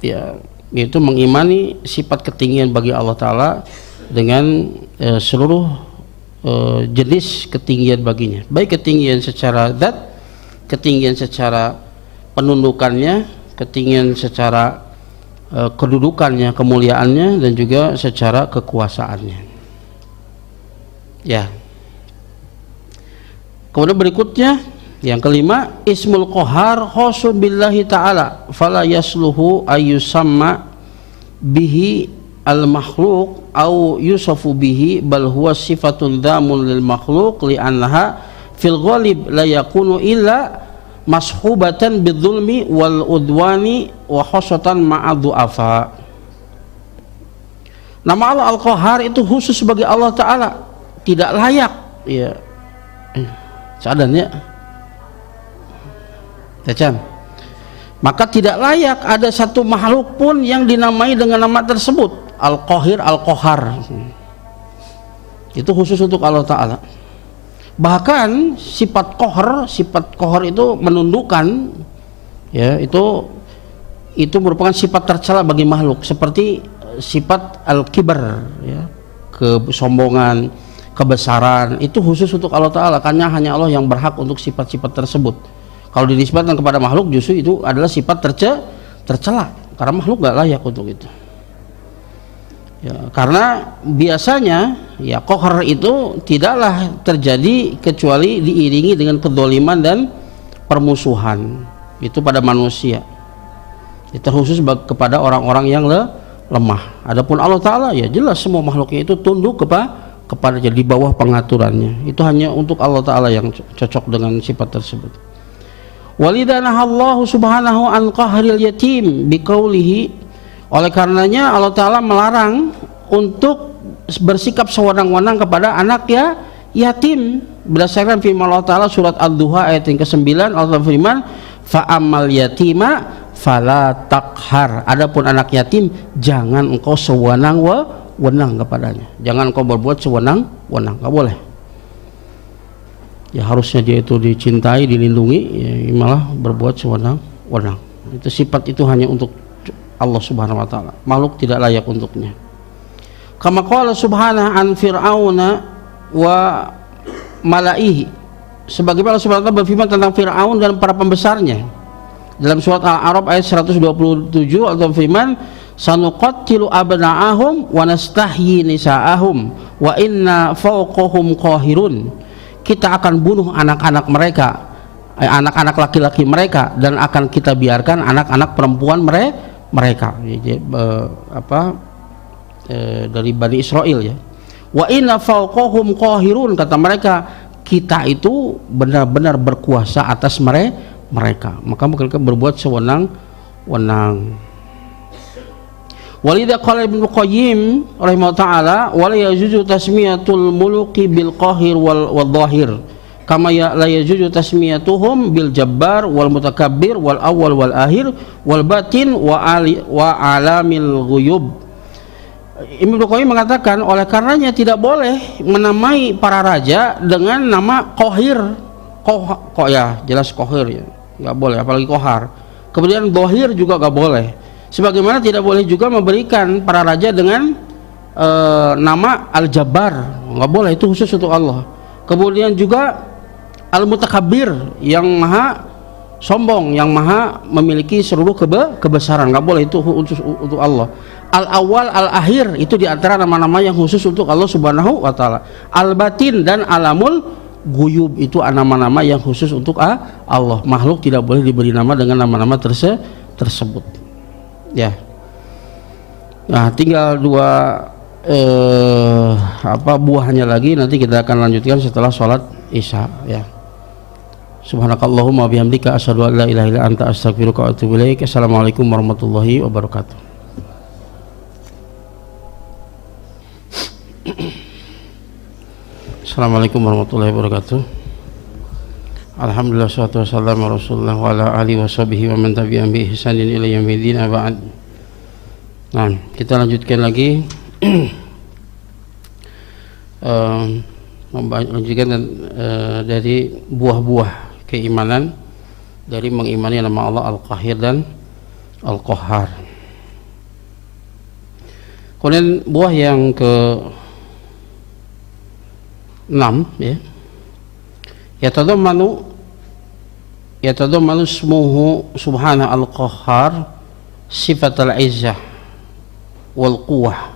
ya, yaitu mengimani sifat ketinggian bagi Allah Ta'ala dengan seluruh jenis ketinggian baginya, baik ketinggian secara zat, ketinggian secara penundukannya, ketinggian secara kedudukannya, kemuliaannya, dan juga secara kekuasaannya. Ya. Kemudian berikutnya yang kelima, ismul qahar khasun billahi ta'ala fala yasluhu ayyusamma bihi al makhluk au yusafu bihi bal huwa sifatun dhamun lil makhluk li'annaha fil ghalib la yakunu illa mashubatan bidzulmi wal udwani wa khosatan ma'a du'afa. Nama Allah Al-Qahar itu khusus bagi Allah Ta'ala, tidak layak, ya, seadan ya Tacan. Maka tidak layak ada satu makhluk pun yang dinamai dengan nama tersebut, Al-Qahir, Al-Qahar. Itu khusus untuk Allah Ta'ala. Bahkan sifat qahar itu menundukkan, ya, itu merupakan sifat tercela bagi makhluk, seperti sifat al-kibar, ya, kesombongan, kebesaran, itu khusus untuk Allah Ta'ala, karena hanya Allah yang berhak untuk sifat-sifat tersebut. Kalau dinisbatkan kepada makhluk, justru itu adalah sifat tercela, karena makhluk gak layak untuk itu, ya, karena biasanya, ya, qahar itu tidaklah terjadi kecuali diiringi dengan kedzaliman dan permusuhan, itu pada manusia. Itu khusus kepada orang-orang yang lemah. Adapun Allah Ta'ala, ya jelas semua makhluknya itu tunduk kepada di bawah pengaturannya. Itu hanya untuk Allah Ta'ala yang cocok dengan sifat tersebut. Walidanahallahu subhanahu an qahril yatim biqaulihi, oleh karenanya Allah Ta'ala melarang untuk bersikap sewenang-wenang kepada anak yatim, berdasarkan firman Allah Ta'ala surat Ad-Duha ayat yang ke-9. Allah firman, fa'amal yatima fala taqhar, adapun anak yatim jangan engkau sewenang-wenang kepadanya, jangan engkau berbuat sewenang-wenang, enggak boleh. Ya, harusnya dia itu dicintai, dilindungi, ya, malah berbuat sewenang-wenang. Itu sifat itu hanya untuk Allah Subhanahu wa Ta'ala, makhluk tidak layak untuknya. Kama qala subhanahu an fir'auna wa malaihi, sebagaimana Allah Subhanahu wa Ta'ala berfirman tentang Fir'aun dan para pembesarnya dalam surat Al-A'raf ayat 127. Allah firman, sanuqattilu abna'ahum wa nastahyi nisa'ahum wa inna fawqahum qahirun, kita akan bunuh anak-anak mereka, anak-anak laki-laki mereka, dan akan kita biarkan anak-anak perempuan mereka, dari Bani Israel, ya. Wa inna fawqahum qahirun, kata mereka, kita itu benar-benar berkuasa atas mereka, maka mereka berbuat sewenang-wenang. Walidha qala Ibnu Qayyim rahimahullah ta'ala, wala yajuzu tasmiyatul muluki bil qahir wal dhahir kama la yajuzu tasmiyatuhum bil jabbar wal mutakabbir wal awwal wal akhir wal batin wa alamil ghuyub. Ibnu Qayyim mengatakan, oleh karenanya tidak boleh menamai para raja dengan nama qahir, ya jelas qahir, ya nggak boleh, apalagi qahar. Kemudian dhahir juga nggak boleh. Sebagaimana tidak boleh juga memberikan para raja dengan nama Al-Jabbar, nggak boleh, itu khusus untuk Allah. Kemudian juga Al-Mutakabbir, yang maha sombong, yang maha memiliki seluruh kebesaran, nggak boleh, itu khusus untuk Allah. Al-Awwal, Al-Akhir, itu diantara nama-nama yang khusus untuk Allah Subhanahu wa Ta'ala. Al-Batin dan Alamul Ghuyub, itu nama-nama yang khusus untuk Allah. Makhluk tidak boleh diberi nama dengan nama-nama tersebut. Ya, nah tinggal dua buahnya lagi, nanti kita akan lanjutkan setelah sholat isya, ya. Subhanakallahumma bihamdika asyhadu an la ilaha illa anta astaghfiruka wa atubu ilaik. Assalamualaikum warahmatullahi wabarakatuh. Assalamualaikum warahmatullahi wabarakatuh. Alhamdulillah, salatu wassalamu ala Rasulullah wa ala alihi washabihi wa man tabi'ahum bi ihsanin ila yaumil ba'd. Nah, kita lanjutkan lagi menjanjikan dari buah-buah keimanan dari mengimani nama Allah Al-Qahir dan Al-Qahhar. Kemudian buah yang ke 6 ya, yatadammanu ismuhu subhanahu al-qahhar sifat al-izzah wal quwwah,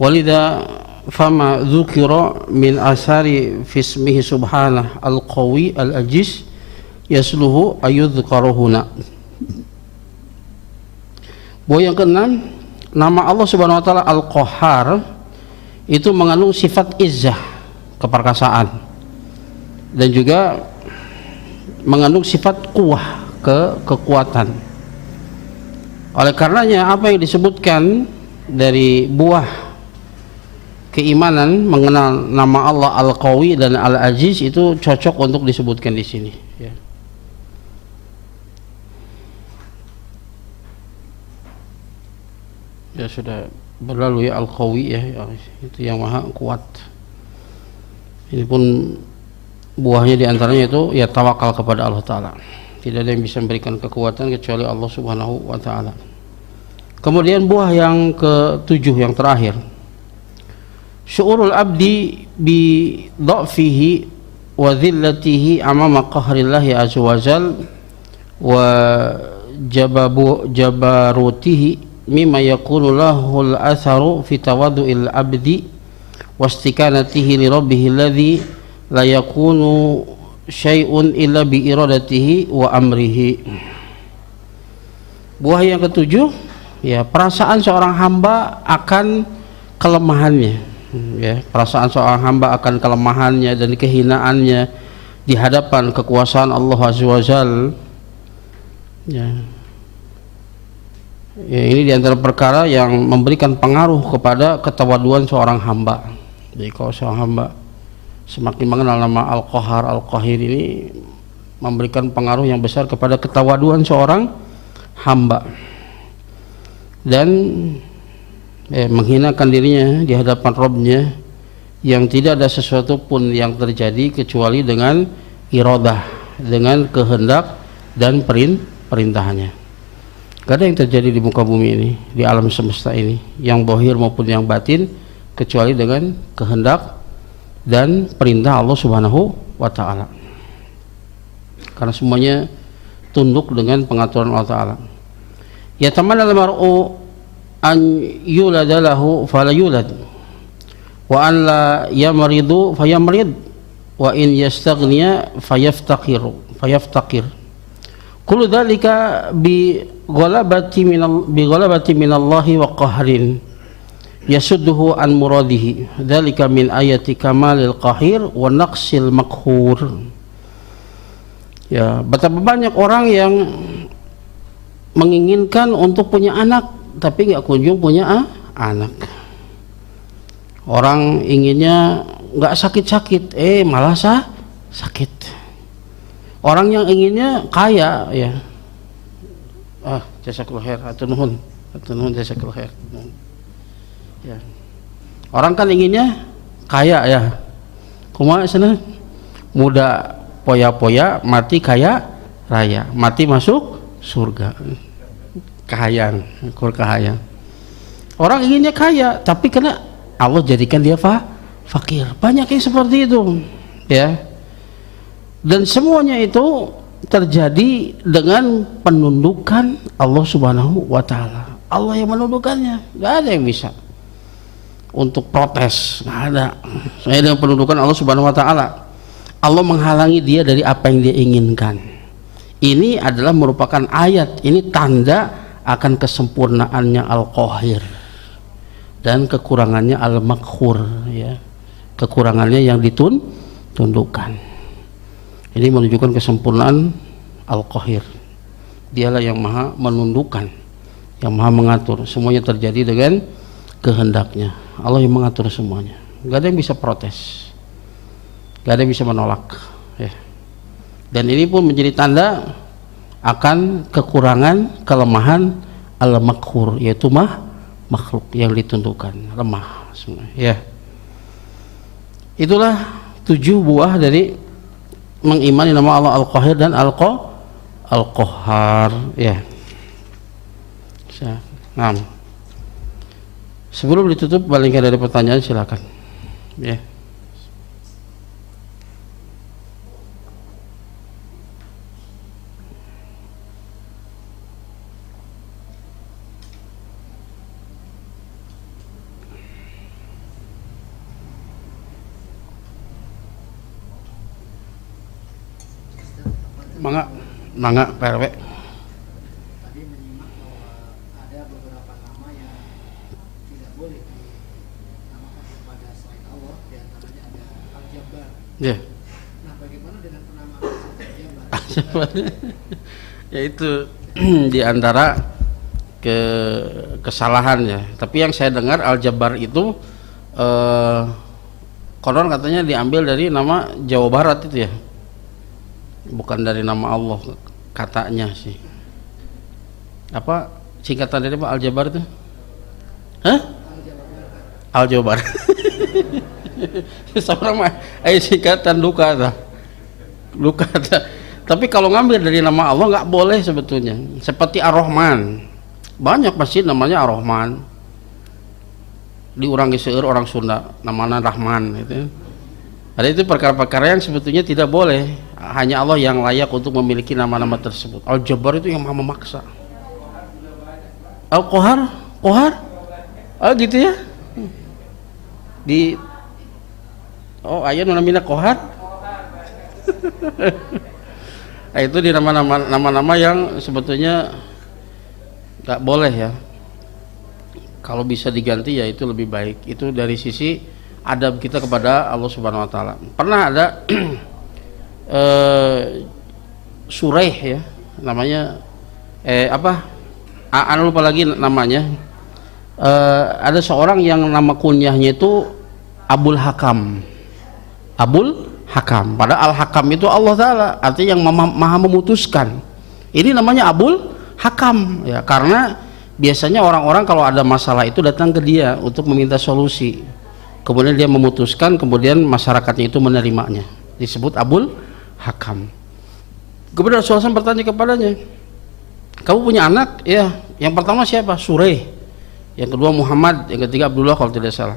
walidha fama dzukira min asari fi ismihi subhanahu al-qawi al-ajiz yasluhu ayudhkaru huna. Buah yang keenam, nama Allah subhanahu wa ta'ala al-qahhar itu mengandung sifat izzah, keperkasaan, dan juga mengandung sifat kuwah, kekuatan. Oleh karenanya apa yang disebutkan dari buah keimanan mengenal nama Allah Al-Qawi dan Al-Aziz itu cocok untuk disebutkan di sini ya. Ya sudah berlalu ya, Al-Qawi ya, itu yang maha kuat. Ini pun buahnya diantaranya itu ya tawakal kepada Allah Ta'ala. Tidak ada yang bisa memberikan kekuatan kecuali Allah Subhanahu wa Ta'ala. Kemudian buah yang ke-7 yang terakhir, syu'urul abdi bi dha'fihi wa dhillatihi amama qahrillahi azza wa jal wa jabarutihi mimma yakunu lahul atharu fi tawaddu'il abdi wastikanatihi li rabbih alladhi la yakunu syai'un illa bi iradatihi wa amrihi. Buah yang ke-7 ya, perasaan seorang hamba akan kelemahannya ya, perasaan seorang hamba akan kelemahannya dan kehinaannya di hadapan kekuasaan Allah Azza wa Jalla ya. Ya, ini diantara perkara yang memberikan pengaruh kepada ketawaduan seorang hamba. Jadi kalau seorang hamba semakin mengenal nama Al-Qahhar, Al-Qahir ini memberikan pengaruh yang besar kepada ketawaduan seorang hamba dan menghinakan dirinya di hadapan Rabbnya yang tidak ada sesuatu pun yang terjadi kecuali dengan iradah, dengan kehendak dan perintahnya. Gak ada yang terjadi di muka bumi ini, di alam semesta ini, yang zahir maupun yang batin, kecuali dengan kehendak dan perintah Allah Subhanahu wa Ta'ala. Karena semuanya tunduk dengan pengaturan Allah Ta'ala. Yatamanna al-mar'u an yulada lahu fala yulad wa an la yamridu fayamrid wa in yastaghniya fayaftakir. Kullu dhalika bi ghalabati minallahi wa qahrin yasudduhu an muradihi, dzalika min ayati kamalil qahir wa naqsil makhur. Ya, betapa banyak orang yang menginginkan untuk punya anak tapi nggak kunjung punya anak. Orang inginnya nggak sakit-sakit, malah sakit. Orang yang inginnya kaya ya, jazakallahu khair, atur nuhun jazakallahu khair. Ya. Orang kan inginnya kaya ya, kumaha sana, muda poya-poya, mati kaya raya, mati masuk surga, kahayang. Orang inginnya kaya tapi kena Allah jadikan dia fakir. Banyak yang seperti itu ya, dan semuanya itu terjadi dengan penundukan Allah Subhanahu wa Ta'ala. Allah yang menundukkannya, nggak ada yang bisa untuk protes, nggak ada. Saya dengan penundukan Allah Subhanahu wa Ta'ala, Allah menghalangi dia dari apa yang dia inginkan. Ini adalah merupakan ayat, ini tanda akan kesempurnaannya Al-Qahir dan kekurangannya Al-Makhur ya, kekurangannya yang ditundukkan. Ini menunjukkan kesempurnaan Al-Qahir. Dialah yang maha menundukkan, yang maha mengatur, semuanya terjadi dengan kehendaknya. Allah yang mengatur semuanya, gak ada yang bisa protes, gak ada yang bisa menolak ya. Dan ini pun menjadi tanda akan kekurangan, kelemahan al-makhur, yaitu makhluk yang ditundukkan, lemah semua ya. Itulah 7 buah dari mengimani nama Allah Al-Qahir dan Al-Qahhar ya. Nah, sebelum ditutup palingnya dari pertanyaan silakan ya. Mangga PRW. Tadi menyimak bahwa ada beberapa nama yang tidak boleh dinamakan kepada selain Allah, di antaranya ada Al-Jabbar. Ya. Nah, bagaimana dengan penamaan Al-Jabbar? Ya itu di antara kesalahan ya. Tapi yang saya dengar Al-Jabbar itu konon katanya diambil dari nama Jawa Barat itu ya. Bukan dari nama Allah katanya sih. Apa singkatan dari Pak Al-Jabbar itu? Hah? Al-Jabbar. Seorang mah singkatan luka dah. Luka dah. Tapi kalau ngambil dari nama Allah nggak boleh sebetulnya. Seperti Ar-Rahman. Banyak masjid namanya Ar-Rahman. Diurangi seueur orang Sunda namanya Rahman gitu. Ada itu perkara-perkara yang sebetulnya tidak boleh. Hanya Allah yang layak untuk memiliki nama-nama tersebut. Al-Jabbar itu yang maha memaksa. Al-Qahhar, Qahhar, gitu ya. Ayat namanya Qahhar. Nah, itu di nama-nama yang sebetulnya nggak boleh ya. Kalau bisa diganti ya itu lebih baik. Itu dari sisi adab kita kepada Allah Subhanahu Wa Taala. Pernah ada Suraih ya namanya, lupa lagi namanya. Ada seorang yang nama kunyahnya itu Abul Hakam. Abul Hakam. Padahal Al-Hakam itu Allah Taala, artinya yang maha memutuskan. Ini namanya Abul Hakam ya, karena biasanya orang-orang kalau ada masalah itu datang ke dia untuk meminta solusi. Kemudian dia memutuskan, kemudian masyarakatnya itu menerimanya. Disebut Abul Hakam. Kemudian Rasulullah SAW bertanya kepadanya, kamu punya anak? Ya. Yang pertama siapa? Suraih. Yang kedua Muhammad. Yang ketiga Abdullah kalau tidak salah.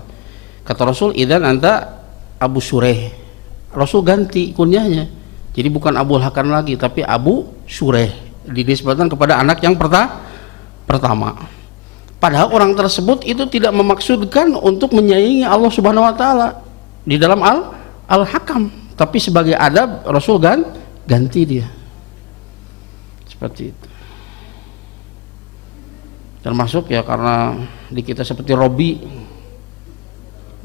Kata Rasul, idan anta Abu Suraih. Rasul ganti kunyahnya. Jadi bukan Abul Hakam lagi, tapi Abu Suraih. Dinisbatkan kepada anak yang pertama. Padahal orang tersebut itu tidak memaksudkan untuk menyayangi Allah Subhanahu Wa Taala di dalam Al-Hakam, tapi sebagai adab Rasul ganti dia seperti itu. Termasuk ya karena di kita seperti Robi,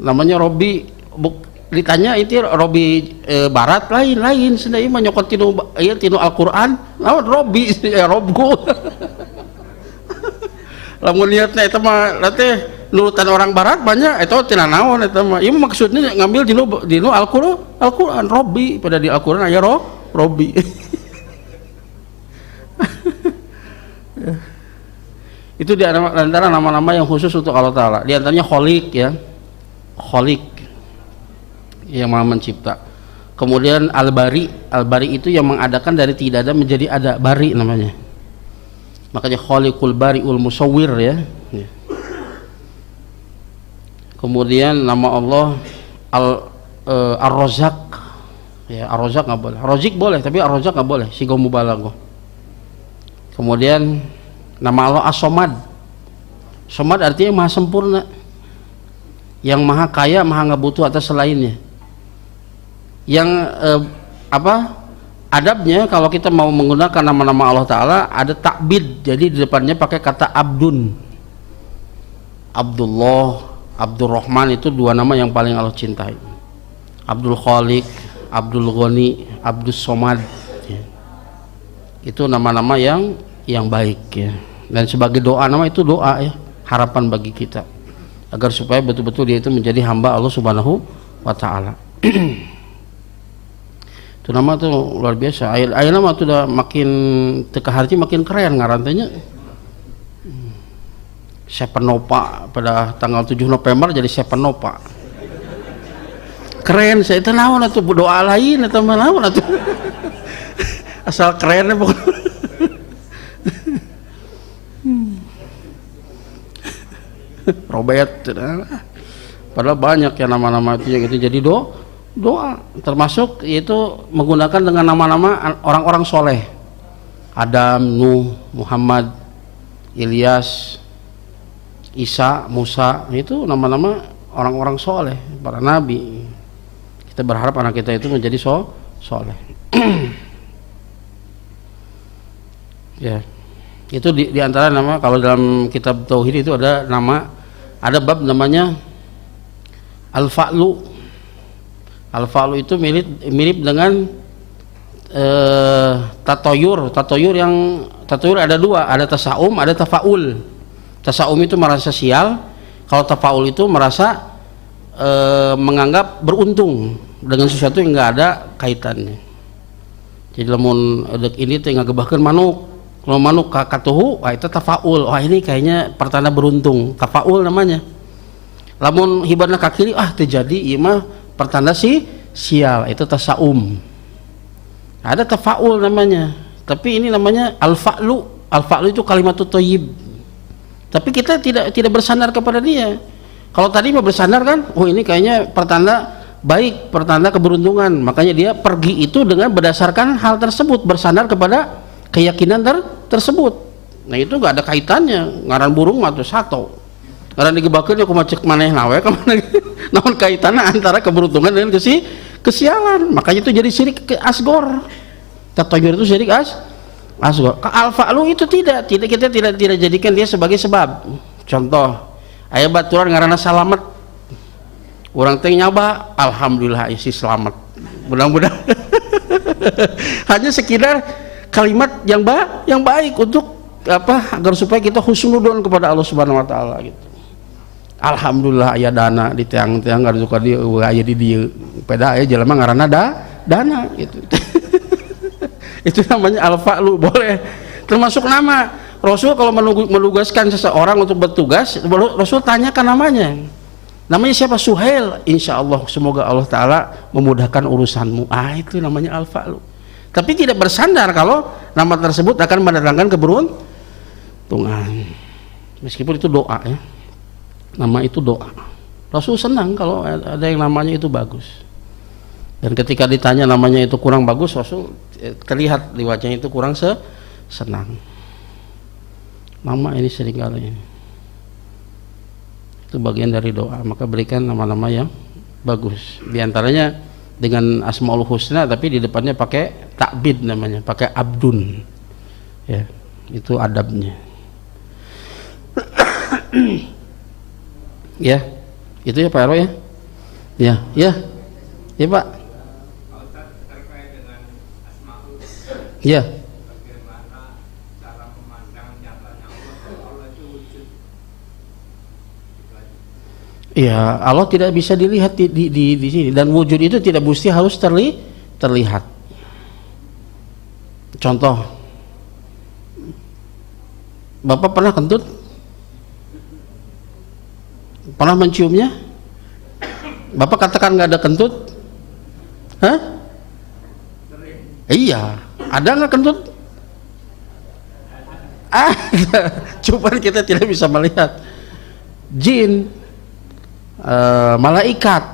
namanya Robi, ditanya itu Robi Barat lain sedaya menyokot tinu Al-Quran, lawan Robi ya Robgo. Lamun niatna eta mah teh nurutan orang barat banyak eta tina naon eta mah. Ieu maksudnya ngambil dinu Al-Qur'an Robi, pada di Al-Qur'an aya Robi. Itu di antara nama-nama yang khusus untuk Allah Taala. Di antaranya Khaliq ya. Khaliq yang Maha Mencipta. Kemudian Al-Bari itu yang mengadakan dari tidak ada menjadi ada, Bari namanya. Makanya Khaliqul Bari'ul Musawwir ya. Kemudian nama Allah Ar-Razzaq ya. Ar-Razzaq nggak boleh, Razik boleh tapi Ar-Razzaq nggak boleh, sigo mubalaghah. Kemudian nama Allah As-Somad. Somad artinya maha sempurna, yang maha kaya, maha nggak butuh atas selainnya. Yang adabnya kalau kita mau menggunakan nama-nama Allah Ta'ala ada takbid, jadi di depannya pakai kata Abdun. Abdullah, Abdurrahman itu dua nama yang paling Allah cintai. Abdul Khaliq, Abdul Ghani, Abdus Somad ya. Itu nama-nama yang baik ya. Dan sebagai doa, nama itu doa ya, harapan bagi kita agar supaya betul-betul dia itu menjadi hamba Allah Subhanahu Wa Ta'ala. Itu nama tuh luar biasa. Ayat nama tuh udah makin teka harti makin keren ngarantenya. Sepenova pada tanggal 7 November jadi Sepenova. keren saya itu naon atuh doa lain atau naon atuh asal keren pokoknya. Robert padahal banyak ya nama-nama itu yang itu jadi doa termasuk yaitu menggunakan dengan nama-nama orang-orang soleh, Adam, Nuh, Muhammad, Ilyas, Isa, Musa, itu nama-nama orang-orang soleh, para nabi. Kita berharap anak kita itu menjadi soleh. Ya, itu di antara nama, kalau dalam kitab tauhid itu ada bab namanya al-fa'lu. Al-fa'lu itu mirip dengan tatoyur ada dua, ada tasaum, ada tafaul. Tasaum itu merasa sial, kalau tafaul itu merasa menganggap beruntung dengan sesuatu yang nggak ada kaitannya. Jadi lamun edek ini teh ngagebahkeun manuk, kalau manuk kakatuhu, wah itu tafaul, wah ini kayaknya pertanda beruntung, tafaul namanya. Lamun hibarna ka kiri, terjadi ieu mah pertanda sial, itu tasaum. Ada tafaul namanya, tapi ini namanya al-fa'lu. Al-fa'lu itu kalimatut thayyib. Tapi kita tidak bersandar kepada dia. Kalau tadi mah bersandar kan, ini kayaknya pertanda baik, pertanda keberuntungan. Makanya dia pergi itu dengan berdasarkan hal tersebut, bersandar kepada keyakinan tersebut. Nah itu nggak ada kaitannya. Ngaran burung mah tuh sato. Ngaran digebakeun ya kumaha cek maneh nawe ka mana. Naon kaitanna antara keberuntungan dengan kesialan. Makanya itu jadi syirik asgor. Tatayur itu syirik asgor. Al-fa'lu itu tidak kita tidak jadikan dia sebagai sebab. Contoh, aya baturan ngaranna salamet. Urang teh nyoba, alhamdulillah isi selamat. Mudah-mudahan hanya sekedar kalimat yang baik untuk agar supaya kita husnudon kepada Allah Subhanahu wa taala gitu. Alhamdulillah aya dana di tiang-tiang nggak suka dia aya di dia peda aya jelema ngaranna dana gitu. Itu namanya al-fa'lu, boleh termasuk nama. Rasul kalau menugaskan seseorang untuk bertugas, Rasul tanyakan namanya siapa? Suhail, insya Allah semoga Allah Ta'ala memudahkan urusanmu. Itu namanya al-fa'lu. Tapi tidak bersandar kalau nama tersebut akan mendatangkan keberuntungan, meskipun itu doa ya. Nama itu doa. Rasul senang kalau ada yang namanya itu bagus. Dan ketika ditanya namanya itu kurang bagus, Rasul terlihat di wajahnya itu kurang senang. Nama ini seringkali itu bagian dari doa, maka berikan nama-nama yang bagus. Di antaranya dengan Asmaul Husna, tapi di depannya pakai ta'bid namanya, pakai abdun. Ya, itu adabnya. Ya, itu ya Pak Ero ya. Ya Pak. Ya. Ya, Allah tidak bisa dilihat di sini, dan wujud itu tidak mesti harus terlihat. Contoh, Bapak pernah kentut? Pernah menciumnya? Bapak katakan nggak ada kentut? Hah? Iya, ada nggak kentut? Ada, cuman kita tidak bisa melihat. Jin, malaikat,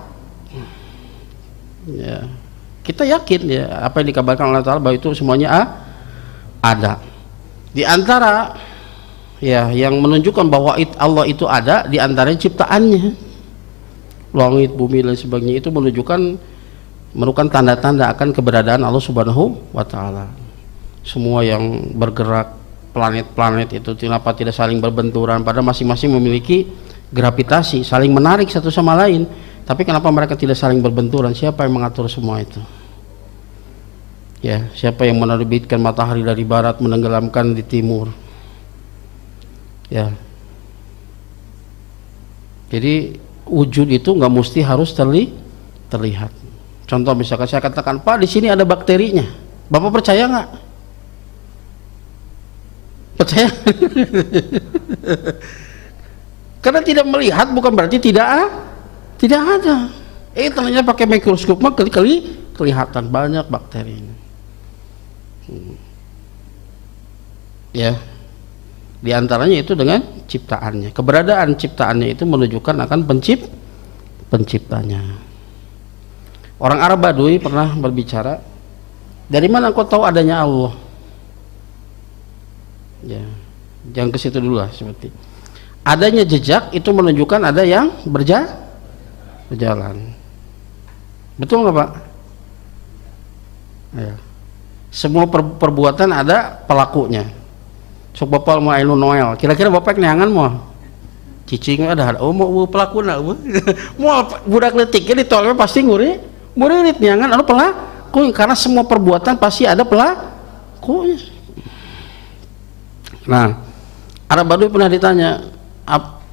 ya, kita yakin ya apa yang dikabarkan Allah Ta'ala bahwa itu semuanya ada. Di antara ya yang menunjukkan bahwa Allah itu ada, di antaranya ciptaannya, langit, bumi dan sebagainya, itu merupakan tanda-tanda akan keberadaan Allah Subhanahu wa Ta'ala. Semua yang bergerak, planet-planet itu kenapa tidak saling berbenturan, padahal masing-masing memiliki gravitasi, saling menarik satu sama lain, tapi kenapa mereka tidak saling berbenturan? Siapa yang mengatur semua itu? Ya, siapa yang menerbitkan matahari dari barat, menenggelamkan di timur? Ya, jadi wujud itu nggak mesti harus terlihat. Contoh misalkan saya katakan, Pak, di sini ada bakterinya, Bapak percaya nggak? Percaya? Karena tidak melihat bukan berarti tidak ada. Ternyata pakai mikroskop mah kelihatan banyak bakteri ini. Ya, di antaranya itu dengan ciptaannya. Keberadaan ciptaannya itu menunjukkan akan penciptanya. Orang Arab Badui pernah berbicara, dari mana kau tahu adanya Allah? Ya, jangan ke situ dulu lah. Seperti adanya jejak itu menunjukkan ada yang berjalan. Betul nggak Pak? Ya. Semua perbuatan ada pelakunya. Sok bapak mau elu Noel, kira-kira bapak neangan mau cicing ada mau pelakuna mau budak letik di tolnya pasti ngurit neangan anu pelaku, karena semua perbuatan pasti ada pelakunya. Nah, Arab Badui pernah ditanya,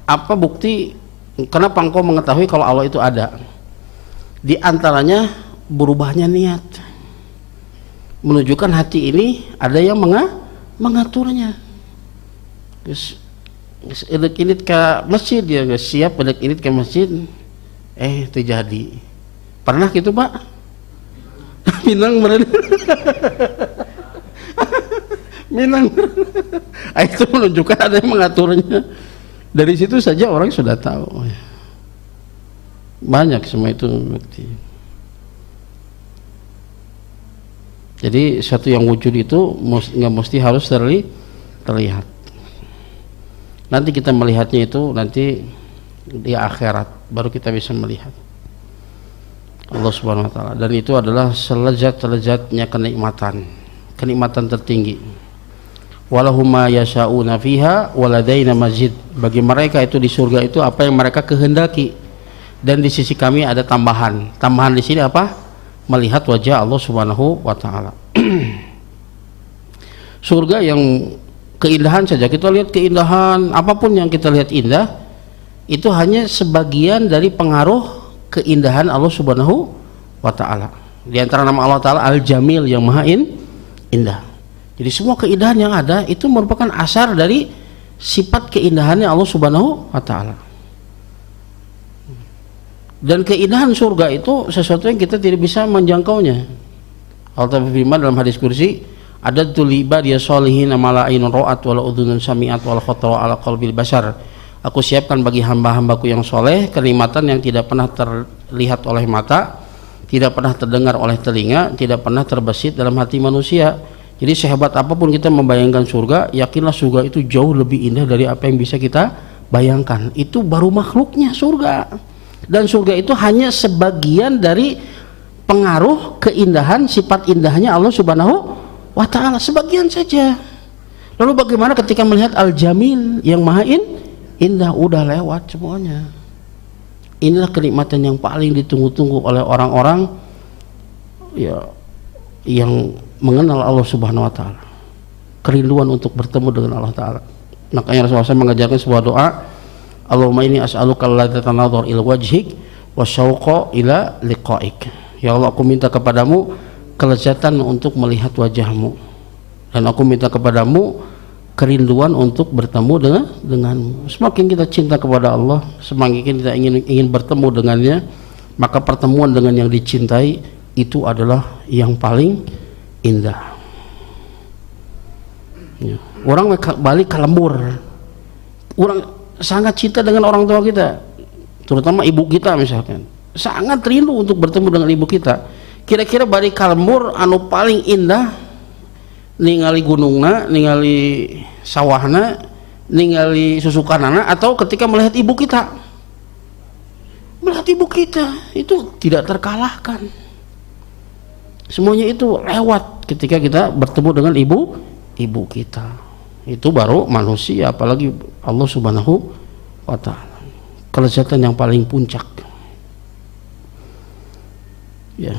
apa bukti kenapa engkau mengetahui kalau Allah itu ada? Di antaranya berubahnya niat, menunjukkan hati ini ada yang mengaturnya. Edek ini ke masjid dia gak siap, edek ini ke masjid terjadi. Pernah gitu Pak? Minang mereka Minang itu menunjukkan ada yang mengaturnya. Dari situ saja orang sudah tahu. Banyak semua itu bukti. Jadi satu yang wujud itu nggak mesti harus terlihat. Nanti kita melihatnya itu nanti di akhirat baru kita bisa melihat Allah Subhanahu wa taala, dan itu adalah selezat-lezatnya kenikmatan tertinggi. Walahum ma yasha'una fiha waladaina mazid. Bagi mereka itu di surga itu apa yang mereka kehendaki, dan di sisi kami ada tambahan. Tambahan di sini apa? Melihat wajah Allah Subhanahu wa taala. Surga yang keindahan saja, kita lihat keindahan, apapun yang kita lihat indah itu hanya sebagian dari pengaruh keindahan Allah Subhanahu wa taala. Di antara nama Allah taala Al-Jamil, yang maha indah. Jadi semua keindahan yang ada itu merupakan asar dari sifat keindahannya Allah Subhanahu wa taala. Dan keindahan surga itu sesuatu yang kita tidak bisa menjangkaunya. Allah berfirman dalam hadis kursi, ada tuliba dia solihin amala ainun ro'at wala udhunun sami'at wala khotara ala qalbil bashar. Aku siapkan bagi hamba-hambaku yang soleh kenikmatan yang tidak pernah terlihat oleh mata, tidak pernah terdengar oleh telinga, tidak pernah terbesit dalam hati manusia. Jadi sehebat apapun kita membayangkan surga, yakinlah surga itu jauh lebih indah dari apa yang bisa kita bayangkan. Itu baru makhluknya surga, dan surga itu hanya sebagian dari pengaruh keindahan sifat indahnya Allah Subhanahu wa ta'ala, sebagian saja. Lalu bagaimana ketika melihat Al-Jamil yang maha indah? Udah lewat semuanya. Inilah kenikmatan yang paling ditunggu-tunggu oleh orang-orang ya yang mengenal Allah Subhanahu wa ta'ala, kerinduan untuk bertemu dengan Allah ta'ala. Makanya Rasulullah SAW mengajarkan sebuah doa, Allahumma inni as'aluka ladzatan nadhar ila wajhik wa syauqa ila liqa'ik. Ya Allah, aku minta kepadamu kelezatan untuk melihat wajahmu, dan aku minta kepadamu kerinduan untuk bertemu denganmu. Semakin kita cinta kepada Allah, semakin kita ingin bertemu dengannya, maka pertemuan dengan yang dicintai itu adalah yang paling indah. Ya. Orang balik ke lembur, orang sangat cinta dengan orang tua kita, terutama ibu kita misalkan, sangat rindu untuk bertemu dengan ibu kita. Kira-kira bari kalmur anu paling indah ningali gunungna, ningali sawahna, ningali susukanana, atau ketika melihat ibu kita? Melihat ibu kita itu tidak terkalahkan. Semuanya itu lewat ketika kita bertemu dengan ibu kita. Itu baru manusia, apalagi Allah Subhanahu wa ta'ala. Kelezatan yang paling puncak. Ya.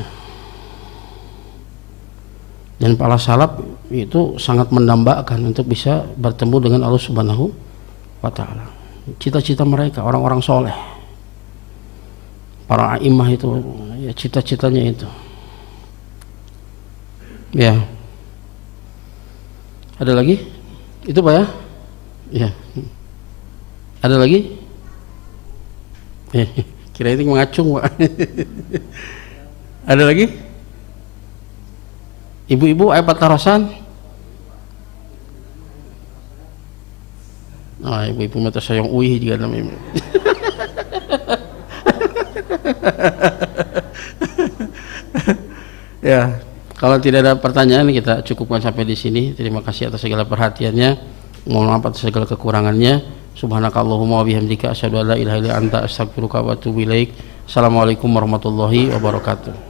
Dan para salaf itu sangat mendambakan untuk bisa bertemu dengan Allah Subhanahu wa ta'ala. Cita-cita mereka, orang-orang soleh, para a'imah itu, ya cita-citanya itu. Ya. Ada lagi? Itu Pak ya? Ya. Ada lagi? Kira ini mengacung, Pak. Ada lagi? Ibu-ibu ayat tarasan? Ah, ibu-ibu mata sayang uih juga namanya. Ya, kalau tidak ada pertanyaan kita cukupkan sampai di sini. Terima kasih atas segala perhatiannya. Mohon maaf atas segala kekurangannya. Subhanakallahumma wa bihamdika asyhadu an la ilaha illa anta astaghfiruka wa atubu ilaik. Assalamualaikum warahmatullahi wabarakatuh.